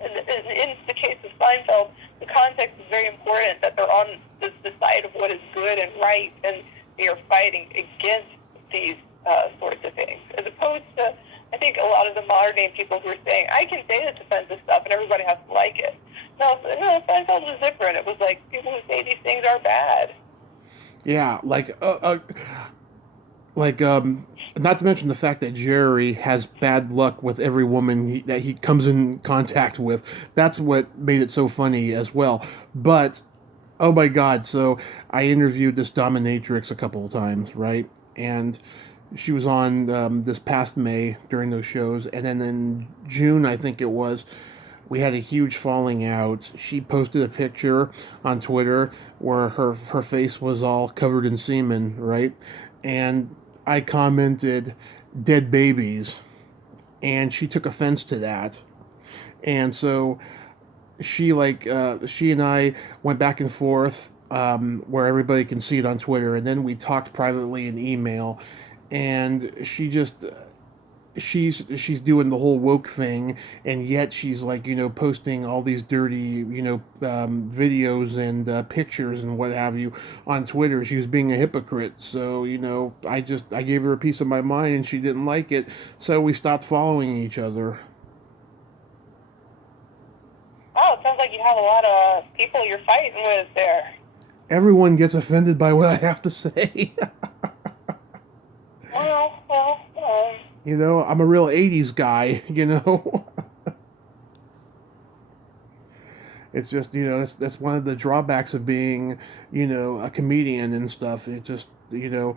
in the case of Seinfeld, the context is very important, that they're on the side of what is good and right, and they are fighting against these sorts of things, as opposed to, I think, a lot of the modern day people who are saying, I can say this offensive stuff and everybody has to like it. No, Seinfeld was different. It was like, people who say these things are bad. Yeah, not to mention the fact that Jerry has bad luck with every woman that he comes in contact with. That's what made it so funny as well. But, oh my God, so I interviewed this dominatrix a couple of times, right? And she was on this past May during those shows. And then in June, I think it was, we had a huge falling out. She posted a picture on Twitter where her face was all covered in semen, right? And I commented, dead babies. And she took offense to that. And so she and I went back and forth where everybody can see it on Twitter. And then we talked privately in email. And she's doing the whole woke thing, and yet she's like, you know, posting all these dirty, you know, videos and pictures and what have you on Twitter. She was being a hypocrite. So, you know, I gave her a piece of my mind and she didn't like it. So we stopped following each other. Oh, it sounds like you have a lot of people you're fighting with there. Everyone gets offended by what I have to say. You know, I'm a real 80s guy, you know. It's just, you know, that's one of the drawbacks of being, you know, a comedian and stuff. It just, you know,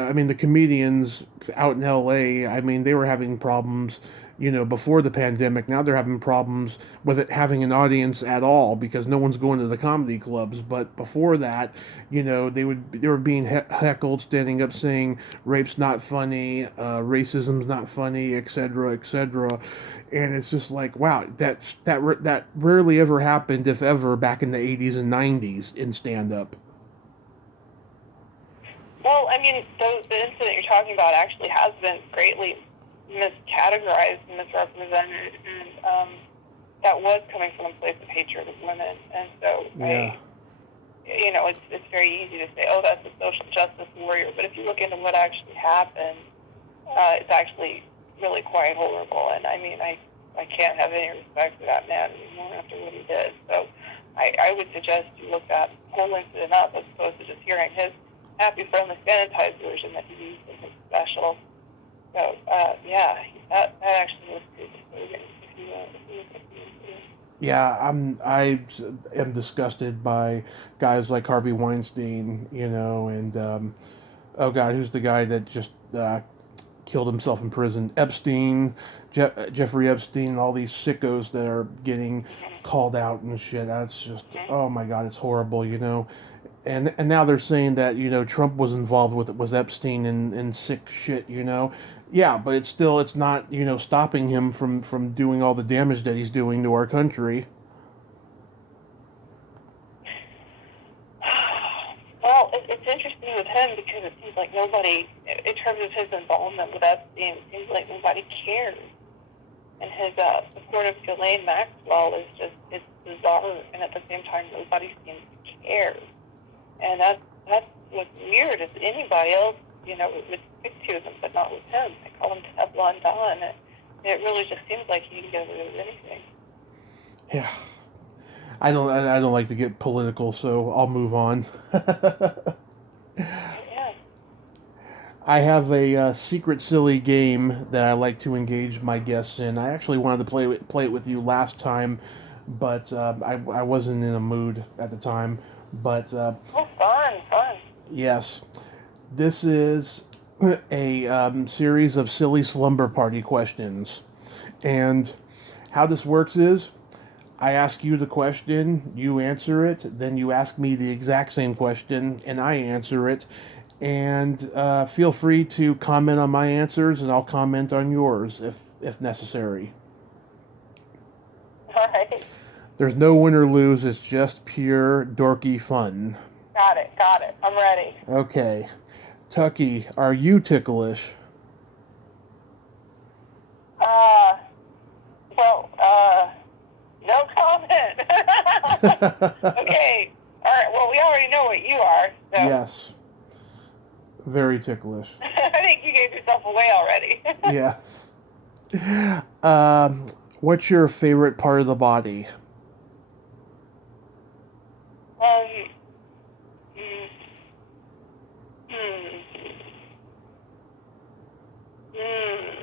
I mean, the comedians out in LA, I mean, they were having problems, you know, before the pandemic. Now they're having problems with it having an audience at all because no one's going to the comedy clubs. But before that, you know, they were being heckled, standing up saying rape's not funny, racism's not funny, etc., etc. And it's just like, wow, that rarely ever happened, if ever, back in the 80s and 90s in stand-up. Well, I mean, the incident you're talking about actually has been greatly miscategorized and misrepresented, and that was coming from a place of hatred of women. And so, yeah. You know, it's very easy to say, oh, that's a social justice warrior. But if you look into what actually happened, it's actually really quite horrible. And I mean, I can't have any respect for that man anymore after what he did. So I would suggest you look that whole incident up as opposed to just hearing his happy, friendly, sanitized version that he used in his special. So, yeah, that actually was pretty disturbing. Yeah, I am disgusted by guys like Harvey Weinstein, you know, and oh God, who's the guy that just killed himself in prison? Epstein, Jeffrey Epstein, and all these sickos that are getting called out and shit. That's just, oh my God, it's horrible, you know. And now they're saying that, you know, Trump was involved with Epstein and sick shit, you know. Yeah, but it's not, you know, stopping him from doing all the damage that he's doing to our country. Well, it's interesting with him because it seems like nobody, in terms of his involvement with Epstein, it seems like nobody cares. And his support of Ghislaine Maxwell is just, it's bizarre, and at the same time, nobody seems to care. And that's what's weird is anybody else, you know, would stick to them, but not with him. They call him Teflon Don. It really just seems like he can get away with anything. Yeah. I don't like to get political, so I'll move on. Yeah. I have a secret silly game that I like to engage my guests in. I actually wanted to play it with you last time, but I wasn't in a mood at the time. But Oh, fun. yes, this is a series of silly slumber party questions, and how this works is I ask you the question, you answer it, then you ask me the exact same question, and I answer it, And feel free to comment on my answers, and I'll comment on yours if necessary. All right. There's no win or lose. It's just pure dorky fun. Got it. I'm ready. Okay. Tucky, are you ticklish? Well, no comment. Okay. All right. Well, we already know what you are. So. Yes. Very ticklish. I think you gave yourself away already. Yes. What's your favorite part of the body? Mm,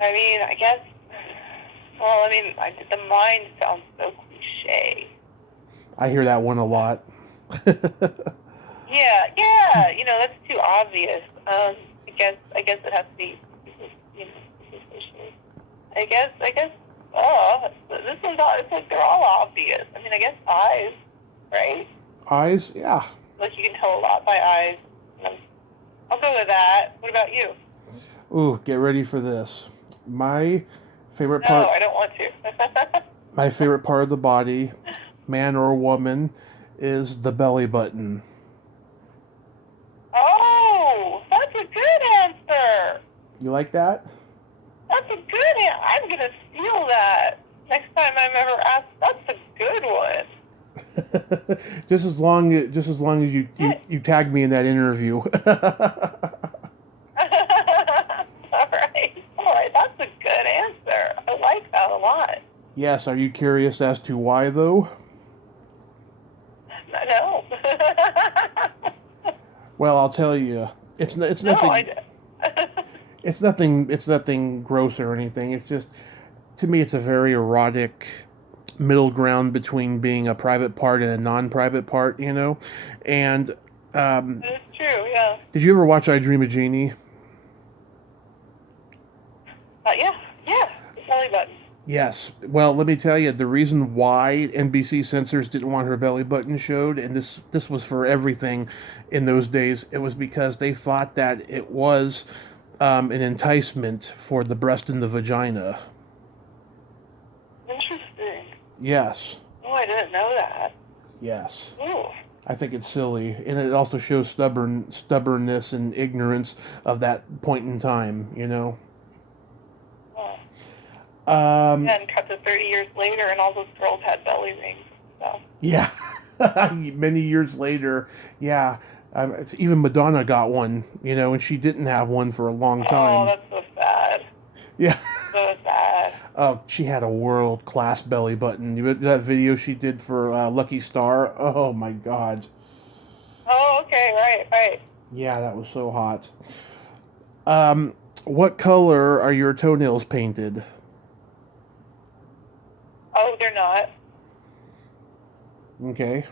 I mean, I guess. Well, I mean, the mind sounds so cliche. I hear that one a lot. Yeah. You know, that's too obvious. I guess it has to be. You know, superficial. I guess. Oh, this one's all. It's like they're all obvious. I mean, I guess eyes, right? Eyes? Yeah. Like you can tell a lot by eyes. I'll go with that. What about you? Ooh, get ready for this. My favorite No, part. I don't want to. My favorite part of the body, man or woman, is the belly button. Oh, that's a good answer. You like that? That's a good answer. I'm gonna steal that next time I'm ever asked. That's a good one. just as long as you tag me in that interview. All right, that's a good answer. I like that a lot. Yes, are you curious as to why though? No. Well, I'll tell you. It's nothing. No, It's nothing gross or anything. It's just, to me, it's a very erotic middle ground between being a private part and a non-private part, you know? And, it's true, yeah. did you ever watch I Dream of Jeannie? Yeah. The belly button. Yes. Well, let me tell you, the reason why NBC censors didn't want her belly button showed, and this was for everything in those days, it was because they thought that it was an enticement for the breast and the vagina. Interesting. Yes. Oh, I didn't know that. Yes. Ooh. I think it's silly, and it also shows stubbornness and ignorance of that point in time, you know. And cut to 30 years later, and all those girls had belly rings and stuff. Yeah. Many years later, yeah. Even Madonna got one, you know, and she didn't have one for a long time. Oh, that's so sad. Yeah. So sad. Oh, she had a world-class belly button. That video she did for Lucky Star, oh my God. Oh, okay, right. Yeah, that was so hot. What color are your toenails painted? Oh, they're not. Okay.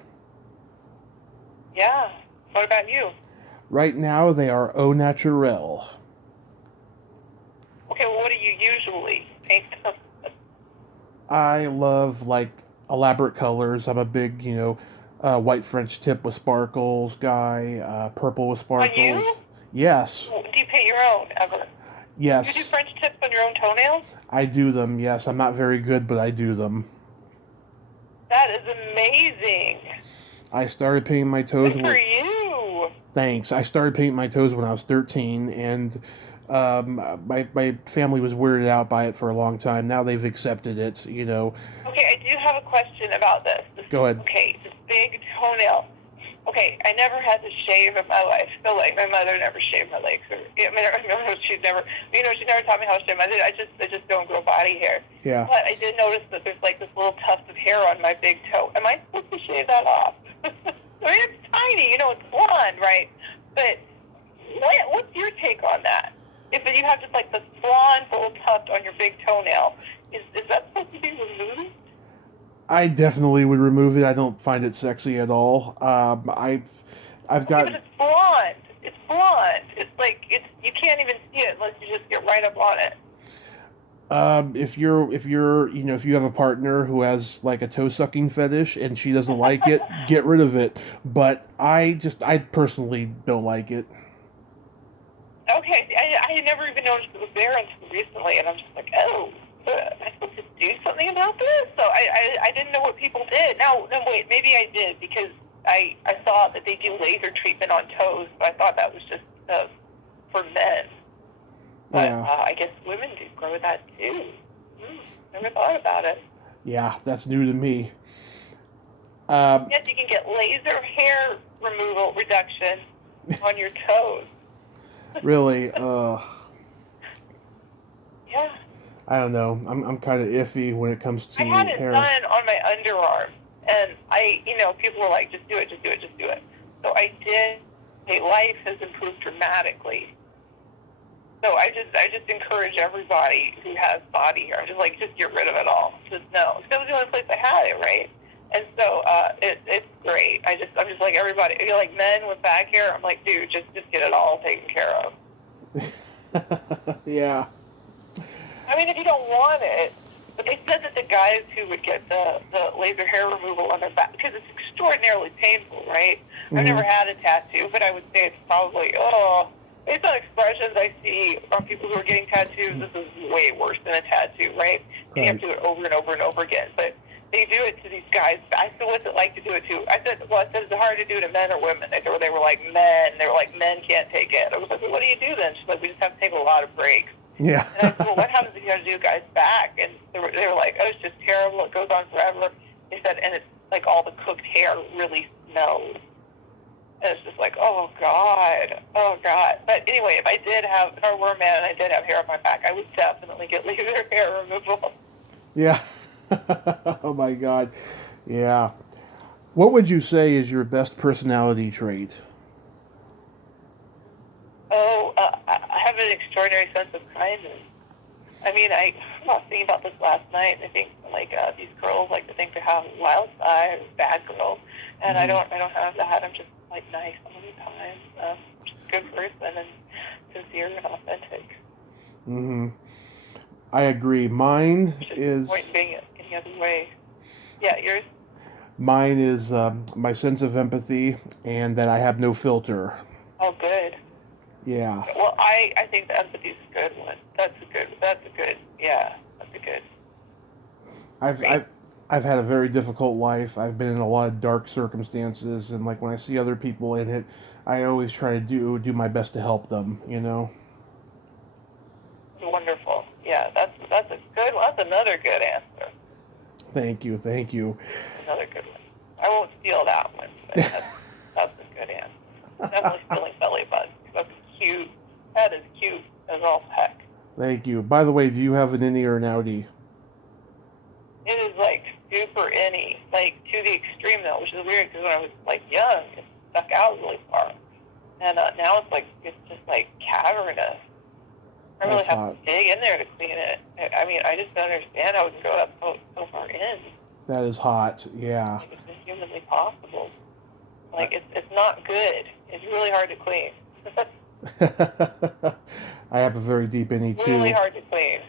Yeah. What about you? Right now, they are au naturel. Okay, well, what do you usually paint them? I love, like, elaborate colors. I'm a big, white French tip with sparkles guy, purple with sparkles. On you? Yes. Do you paint your own, ever? Yes. You do French tips on your own toenails? I do them, yes. I'm not very good, but I do them. That is amazing. I started painting my toes. Good for you. Thanks. I started painting my toes when I was 13, and my family was weirded out by it for a long time. Now they've accepted it, you know. Okay, I do have a question about this. Go ahead. Okay, this big toenail. Okay, I never had to shave in my life. So, like, my mother never shaved my legs. She never taught me how to shave my legs. I just don't grow body hair. Yeah. But I did notice that there's, like, this little tuft of hair on my big toe. Am I supposed to shave that off? I mean, it's tiny, it's blonde, right? But what's your take on that? If you have just, like, this blonde little tuft on your big toenail, is that supposed to be removed? I definitely would remove it. I don't find it sexy at all. I've got. But it's blonde. It's blonde. It's like you can't even see it unless you just get right up on it. If you have a partner who has like a toe sucking fetish and she doesn't like it, get rid of it. But I personally don't like it. Okay, I never even noticed it was there until recently, and I'm just like, oh, am I supposed to do something about this? So I didn't know what people did. No, wait, maybe I did because I saw that they do laser treatment on toes, but I thought that was just for men. But Yeah, I guess women do grow that too. Never thought about it. yeah, that's new to me. Um, Yes, you can get laser hair removal reduction on your toes. really, Yeah. I don't know. I'm kind of iffy when it comes to I had it hair. done on my underarm, and people were like, just do it, just do it, just do it. So I did. My life has improved dramatically. So I just encourage everybody who has body hair, just get rid of it all. Just no. That was the only place I had it, right? And so it's great. I'm just like everybody. You're like men with back hair. I'm like, dude, just get it all taken care of. Yeah. I mean, if you don't want it, but they said that the guys who would get the laser hair removal on their back, because it's extraordinarily painful, right? Mm-hmm. I've never had a tattoo, but I would say it's probably, based on expressions I see on people who are getting tattoos, this is way worse than a tattoo, right? And you have to do it over and over and over again. But they do it to these guys. I said, what's it like to do it to? I said, is it hard to do to men or women? They were like, men. They were like, men can't take it. I was like, well, what do you do then? She's like, we just have to take a lot of breaks. Yeah. And I said, well, what happens if you have to do a guy's back? And they were like, oh, it's just terrible. It goes on forever. They said, and it's like all the cooked hair really smells. And it's just like, oh, God. But anyway, if I were a man and I did have hair on my back, I would definitely get laser hair removal. Yeah. Oh my God. Yeah. What would you say is your best personality trait? Oh, I have an extraordinary sense of kindness. I mean, I was thinking about this last night, and I think these girls like to think they have a wild side, bad girls, and I don't have that. I'm just like nice all the time, just a good person and sincere and authentic. Mm-hmm. I agree. Mine Just is point being any other way. Yeah, yours. mine is my sense of empathy and that I have no filter. Oh, good. Yeah. Well, I think the empathy is a good one. That's a good. Yeah, that's a good. I've Great. I've I've had a very difficult life. I've been in a lot of dark circumstances, and like when I see other people in it, I always try to do my best to help them. You know. Wonderful. Yeah, that's a good one. That's another good answer. Thank you. Thank you. Another good one. I won't steal that one, but that's a good answer. Definitely stealing belly buttons. That's cute. That is cute as all heck. Thank you. By the way, do you have an innie or an outie? It is like super inny, like to the extreme though, which is weird because when I was like young, it stuck out really far, and now it's just like cavernous. I really That's have hot. to dig in there to clean it. I mean, I just don't understand how it can go up so far in. That is hot. Yeah. Like it's humanly possible. Like it's not good. It's really hard to clean. I have a very deep innie too. Really hard to clean.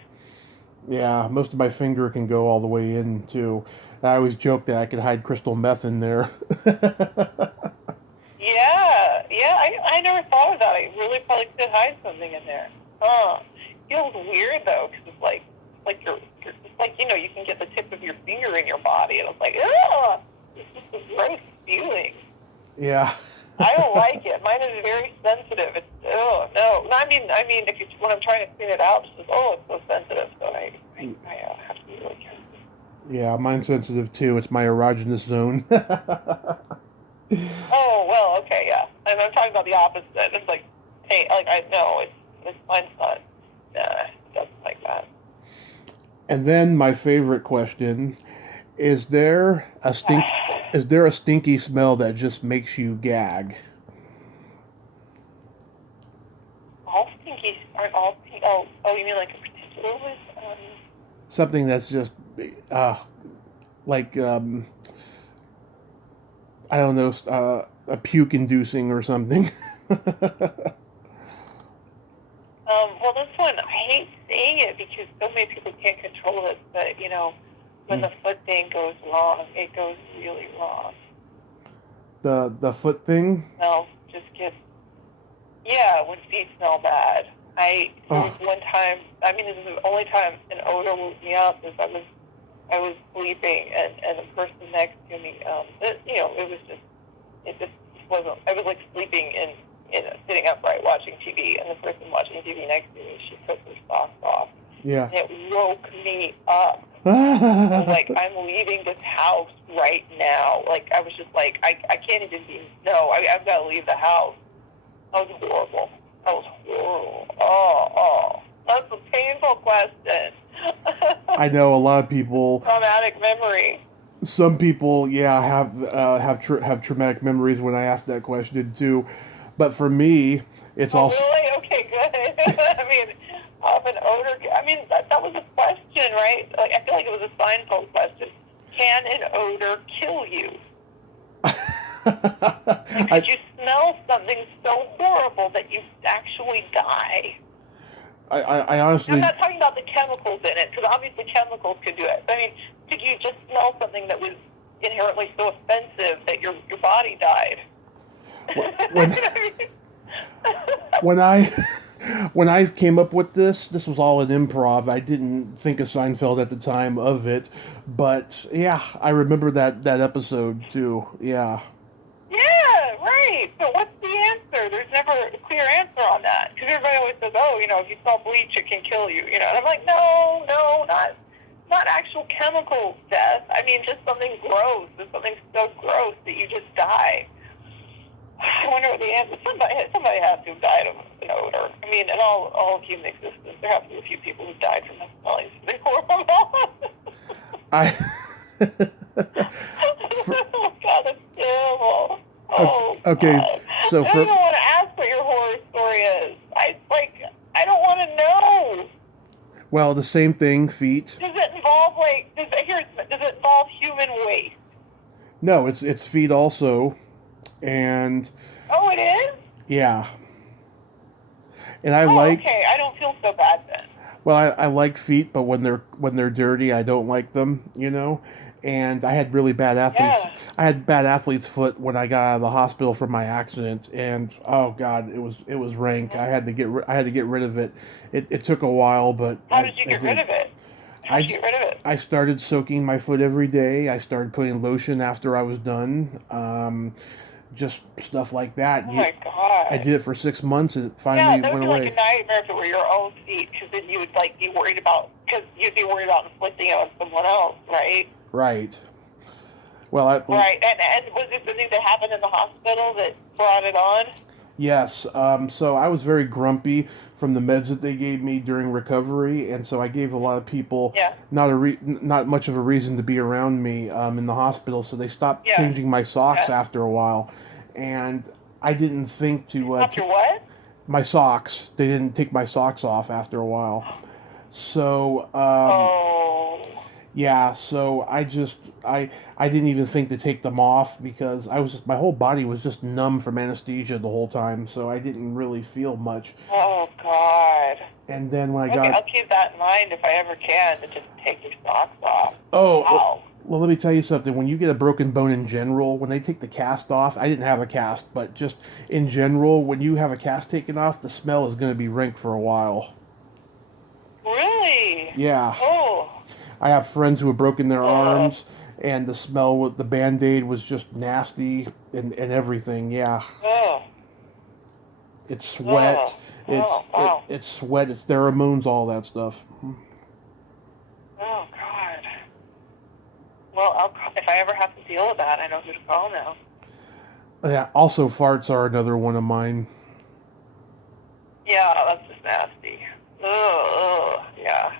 Yeah, most of my finger can go all the way in too. I always joke that I could hide crystal meth in there. Yeah. I never thought of that. I really probably could hide something in there. Huh. Feels weird though, because it's like you're it's like you can get the tip of your finger in your body, and it's like it's just a gross feeling. Yeah. I don't like it. Mine is very sensitive. It's no. I mean, if when I'm trying to clean it out, it's just it's so sensitive. So I have to be really careful. Yeah, mine's sensitive too. It's my erogenous zone. Oh well, okay, yeah. And I'm talking about the opposite. It's like, hey, like I know it's mine's not. Nah, it doesn't like that. And then my favorite question, is there a stinky smell that just makes you gag? All stinkies aren't all stink. Oh, you mean like a particular one? Something that's just like I don't know, a puke inducing or something. Well, this one I hate saying it because so many people can't control it, but, you know, when the foot thing goes wrong, it goes really wrong. The foot thing? Smell just gets, when feet smell bad. There was one time, I mean, this is the only time an odor woke me up, is I was sleeping, and the person next to me, it just wasn't, I was like sleeping sitting upright watching TV, and the person watching TV next to me, she took her socks off. Yeah. And it woke me up. I was like, I'm leaving this house right now. Like, I was just like, I can't even I've got to leave the house. That was horrible. Oh. That's a painful question. I know a lot of people. Traumatic memory. Some people, have traumatic memories when I ask that question too. But for me, it's also. Really? Okay, good. I mean, of an odor. I mean, that was a question, right? Like, I feel like it was a Seinfeld question. Can an odor kill you? Could you smell something so horrible that you actually die? I honestly. I'm not talking about the chemicals in it, because obviously chemicals could do it. I mean, could you just smell something that was inherently so offensive that your body died? When I came up with this was all an improv. I didn't think of Seinfeld at the time of it, but yeah, I remember that episode too. Yeah. Yeah, right. So what's the answer? There's never a clear answer on that, because everybody always says, "Oh, you know, if you smell bleach, it can kill you." You know, and I'm like, no, not actual chemical death. I mean, just something gross. There's something so gross that you just die. I wonder what the answer. Somebody has to have died of an odor. I mean, in all of human existence, there have to be a few people who died from smelling something horrible. Oh God, that's terrible. Oh. Okay, God. so I don't even want to ask what your horror story is. I don't want to know. Well, the same thing, feet. Does it involve does it involve human waste? No, it's feet also. And oh, it is? Yeah. And I like. Okay, I don't feel so bad then. Well, I like feet, but when they're dirty, I don't like them. You know. And I had really bad athletes. Yeah. I had bad athlete's foot when I got out of the hospital from my accident, and oh God, it was rank. I had to get rid of it. It took a while, but How did you get rid of it? How did you get rid of it? I started soaking my foot every day. I started putting lotion after I was done. Just stuff like that. Oh my God. I did it for 6 months and it finally that would went be away. like a nightmare if it were your own feet, because then you would be worried about inflicting it on someone else, right? Right. Well, right. And was this something that happened in the hospital that brought it on? Yes. So I was very grumpy from the meds that they gave me during recovery, and so I gave a lot of people not much of a reason to be around me in the hospital. So they stopped changing my socks after a while, and I didn't think to. After what? My socks. They didn't take my socks off after a while. So. Yeah, so I didn't even think to take them off because my whole body was just numb from anesthesia the whole time, so I didn't really feel much. Oh God. And then when I'll keep that in mind if I ever can, to just take your socks off. Oh, wow. Well, let me tell you something. When you get a broken bone in general, when they take the cast off, I didn't have a cast, but just in general, when you have a cast taken off, the smell is going to be rank for a while. Really? Yeah. Oh. I have friends who have broken their arms, and the smell with the Band-Aid was just nasty and everything. Yeah. Oh. It's sweat. It's sweat. It's pheromones, all that stuff. Oh God. Well, if I ever have to deal with that, I know who to call now. Yeah. Also, farts are another one of mine. Yeah, that's just nasty. Ugh. Yeah.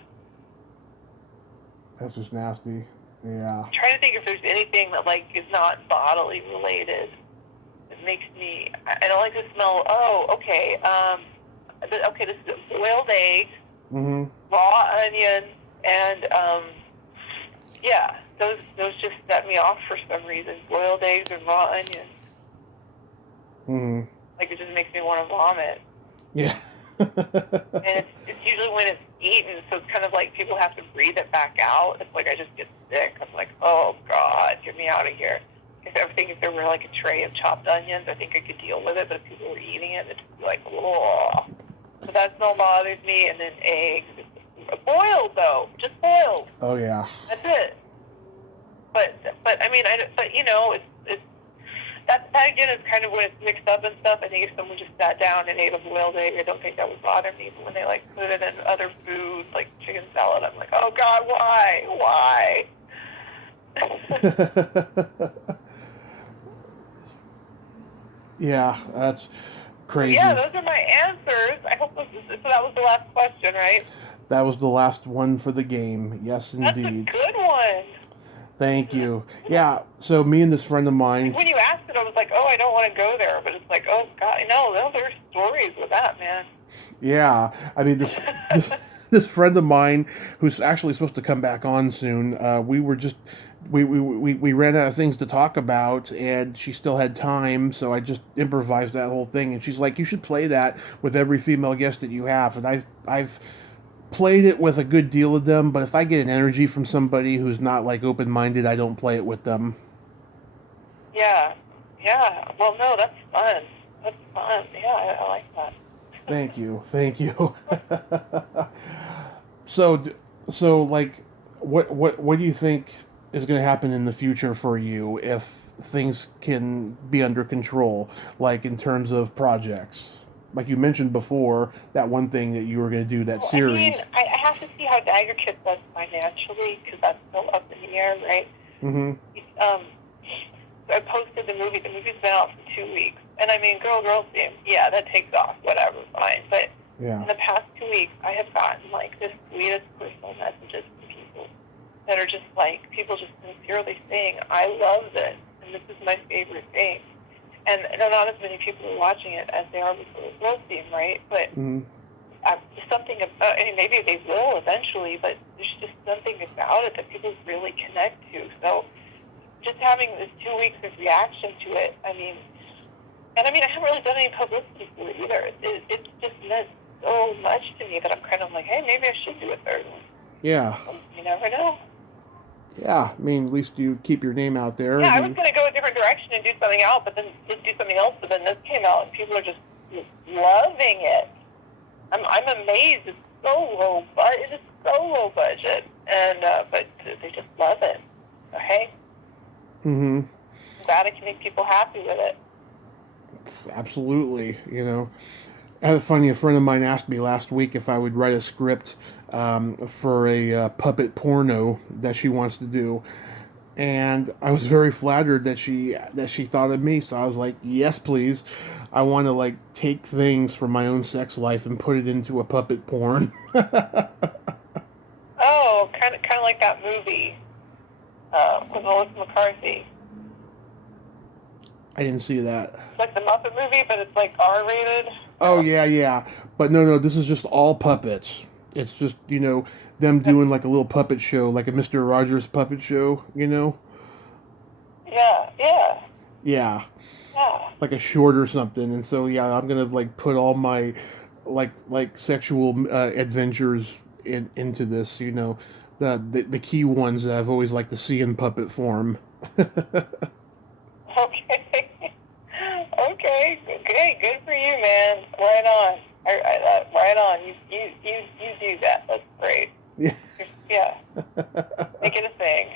That's just nasty. Yeah. I'm trying to think if there's anything that is not bodily related. It makes me. I don't like the smell. Oh, okay. This is boiled eggs, raw onion, and those just set me off for some reason. Boiled eggs and raw onions. It just makes me want to vomit. Yeah. And it's usually when it's eaten, so it's kind of like people have to breathe it back out. It's like I just get sick. I'm like, oh God, get me out of here. If there were like a tray of chopped onions, I think I could deal with it. But if people were eating it, it'd just be like, oh. So that smell bothers me. And then eggs, boiled though, just boiled. Oh yeah. That's it. But I mean, but you know, it's that again is kind of when it's mixed up and stuff. I think if someone just sat down and ate a boiled egg, I don't think that would bother me. But when they like put it in other foods like chicken salad, I'm like, oh God, why? Yeah, that's crazy. Yeah, those are my answers. I hope so that was the last question, right? That was the last one for the game. Yes, That's indeed. a good one. Thank you. Yeah, so me and this friend of mine... When you asked it, I was like, oh, I don't want to go there. But it's like, oh, God, no, there's stories with that, man. Yeah, I mean, this friend of mine, who's actually supposed to come back on soon, we ran out of things to talk about, and she still had time, so I just improvised that whole thing. And she's like, you should play that with every female guest that you have. And I've played it with a good deal of them, but if I get an energy from somebody who's not like open-minded, I don't play it with them. Yeah. Well, no, that's fun. Yeah, I like that. Thank you. So like, what do you think is going to happen in the future for you if things can be under control, like in terms of projects? Like you mentioned before, that one thing that you were going to do, that series. I mean, I have to see how Dagger Kid does financially, because that's still up in the air, right? Mm-hmm. I posted the movie. The movie's been out for 2 weeks. And I mean, girl theme, yeah, that takes off, whatever, fine. But in the past 2 weeks, I have gotten, like, the sweetest personal messages from people that are just, like, people just sincerely saying, I love this, and this is my favorite thing. And not as many people are watching it as they are with the girl theme, right? But something about, I mean, maybe they will eventually, but there's just something about it that people really connect to. So just having this 2 weeks of reaction to it, I haven't really done any publicity for it either. It just meant so much to me that I'm kind of like, hey, maybe I should do a third one. Yeah. You never know. Yeah, I mean, at least you keep your name out there. Yeah, I was going to go a different direction and do something else, but then just do something else. But then this came out, and people are just loving it. I'm amazed. It's so low, it is so low budget, and but they just love it. So hey, I'm glad I can make people happy with it. Absolutely, you know. Funny, a friend of mine asked me last week if I would write a script for a puppet porno that she wants to do, and I was very flattered that she thought of me. So I was like, yes, please. I want to like take things from my own sex life and put it into a puppet porn. Oh, kind of like that movie with Melissa McCarthy. I didn't see that. It's like the Muppet movie, but it's like R-rated. Oh yeah. But no, this is just all puppets. It's just, you know, them doing like a little puppet show, like a Mr. Rogers puppet show, you know? Yeah. Like a short or something. And so yeah, I'm gonna like put all my like sexual adventures into this, you know, the key ones that I've always liked to see in puppet form. Okay, good for you, man. Right on. Right on. You do that. That's great. Yeah. Yeah. Make it a thing.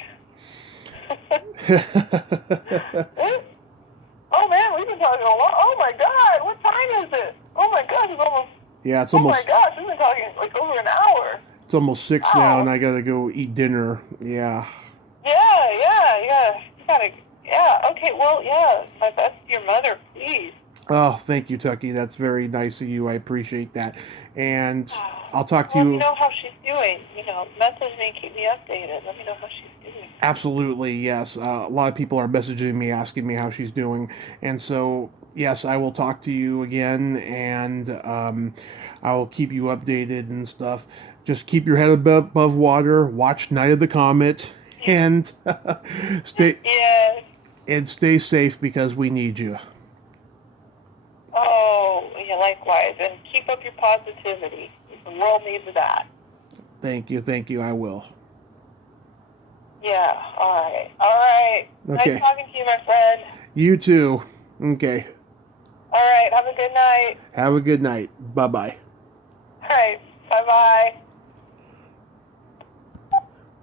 Oh man, we've been talking a lot. Oh my God, what time is it? Oh my gosh, it's almost. Yeah, it's almost. Oh my gosh, we've been talking like over an hour. It's almost 6 now, and I gotta go eat dinner. Yeah. Yeah. You gotta. Yeah. Okay. Well, yeah. My best to your mother, please. Oh, thank you, Tucky. That's very nice of you. I appreciate that. And I'll talk to you. Let me know how she's doing. You know, message me, keep me updated. Let me know how she's doing. Absolutely, yes. A lot of people are messaging me, asking me how she's doing. And so, yes, I will talk to you again, and I'll keep you updated and stuff. Just keep your head above water. Watch Night of the Comet, and stay safe because we need you. Oh, yeah, likewise. And keep up your positivity. The world needs that. Thank you, I will. Yeah, alright. Okay. Nice talking to you, my friend. You too. Okay. Alright, have a good night. Have a good night. Bye-bye. Alright, bye-bye.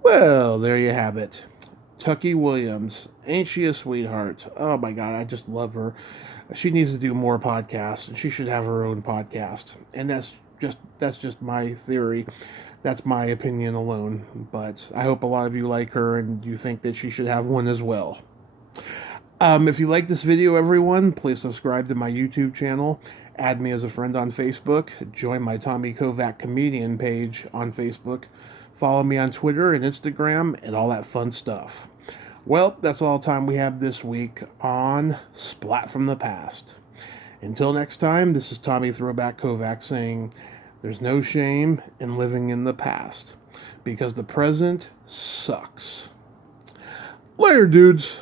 Well, there you have it. Tucky Williams. Ain't she a sweetheart? Oh my God, I just love her. She needs to do more podcasts, and she should have her own podcast. And that's just my theory. That's my opinion alone. But I hope a lot of you like her and you think that she should have one as well. If you like this video, everyone, please subscribe to my YouTube channel. Add me as a friend on Facebook. Join my Tommy Kovac comedian page on Facebook. Follow me on Twitter and Instagram and all that fun stuff. Well, that's all the time we have this week on Splat from the Past. Until next time, this is Tommy Throwback Kovac saying, there's no shame in living in the past, because the present sucks. Later, dudes.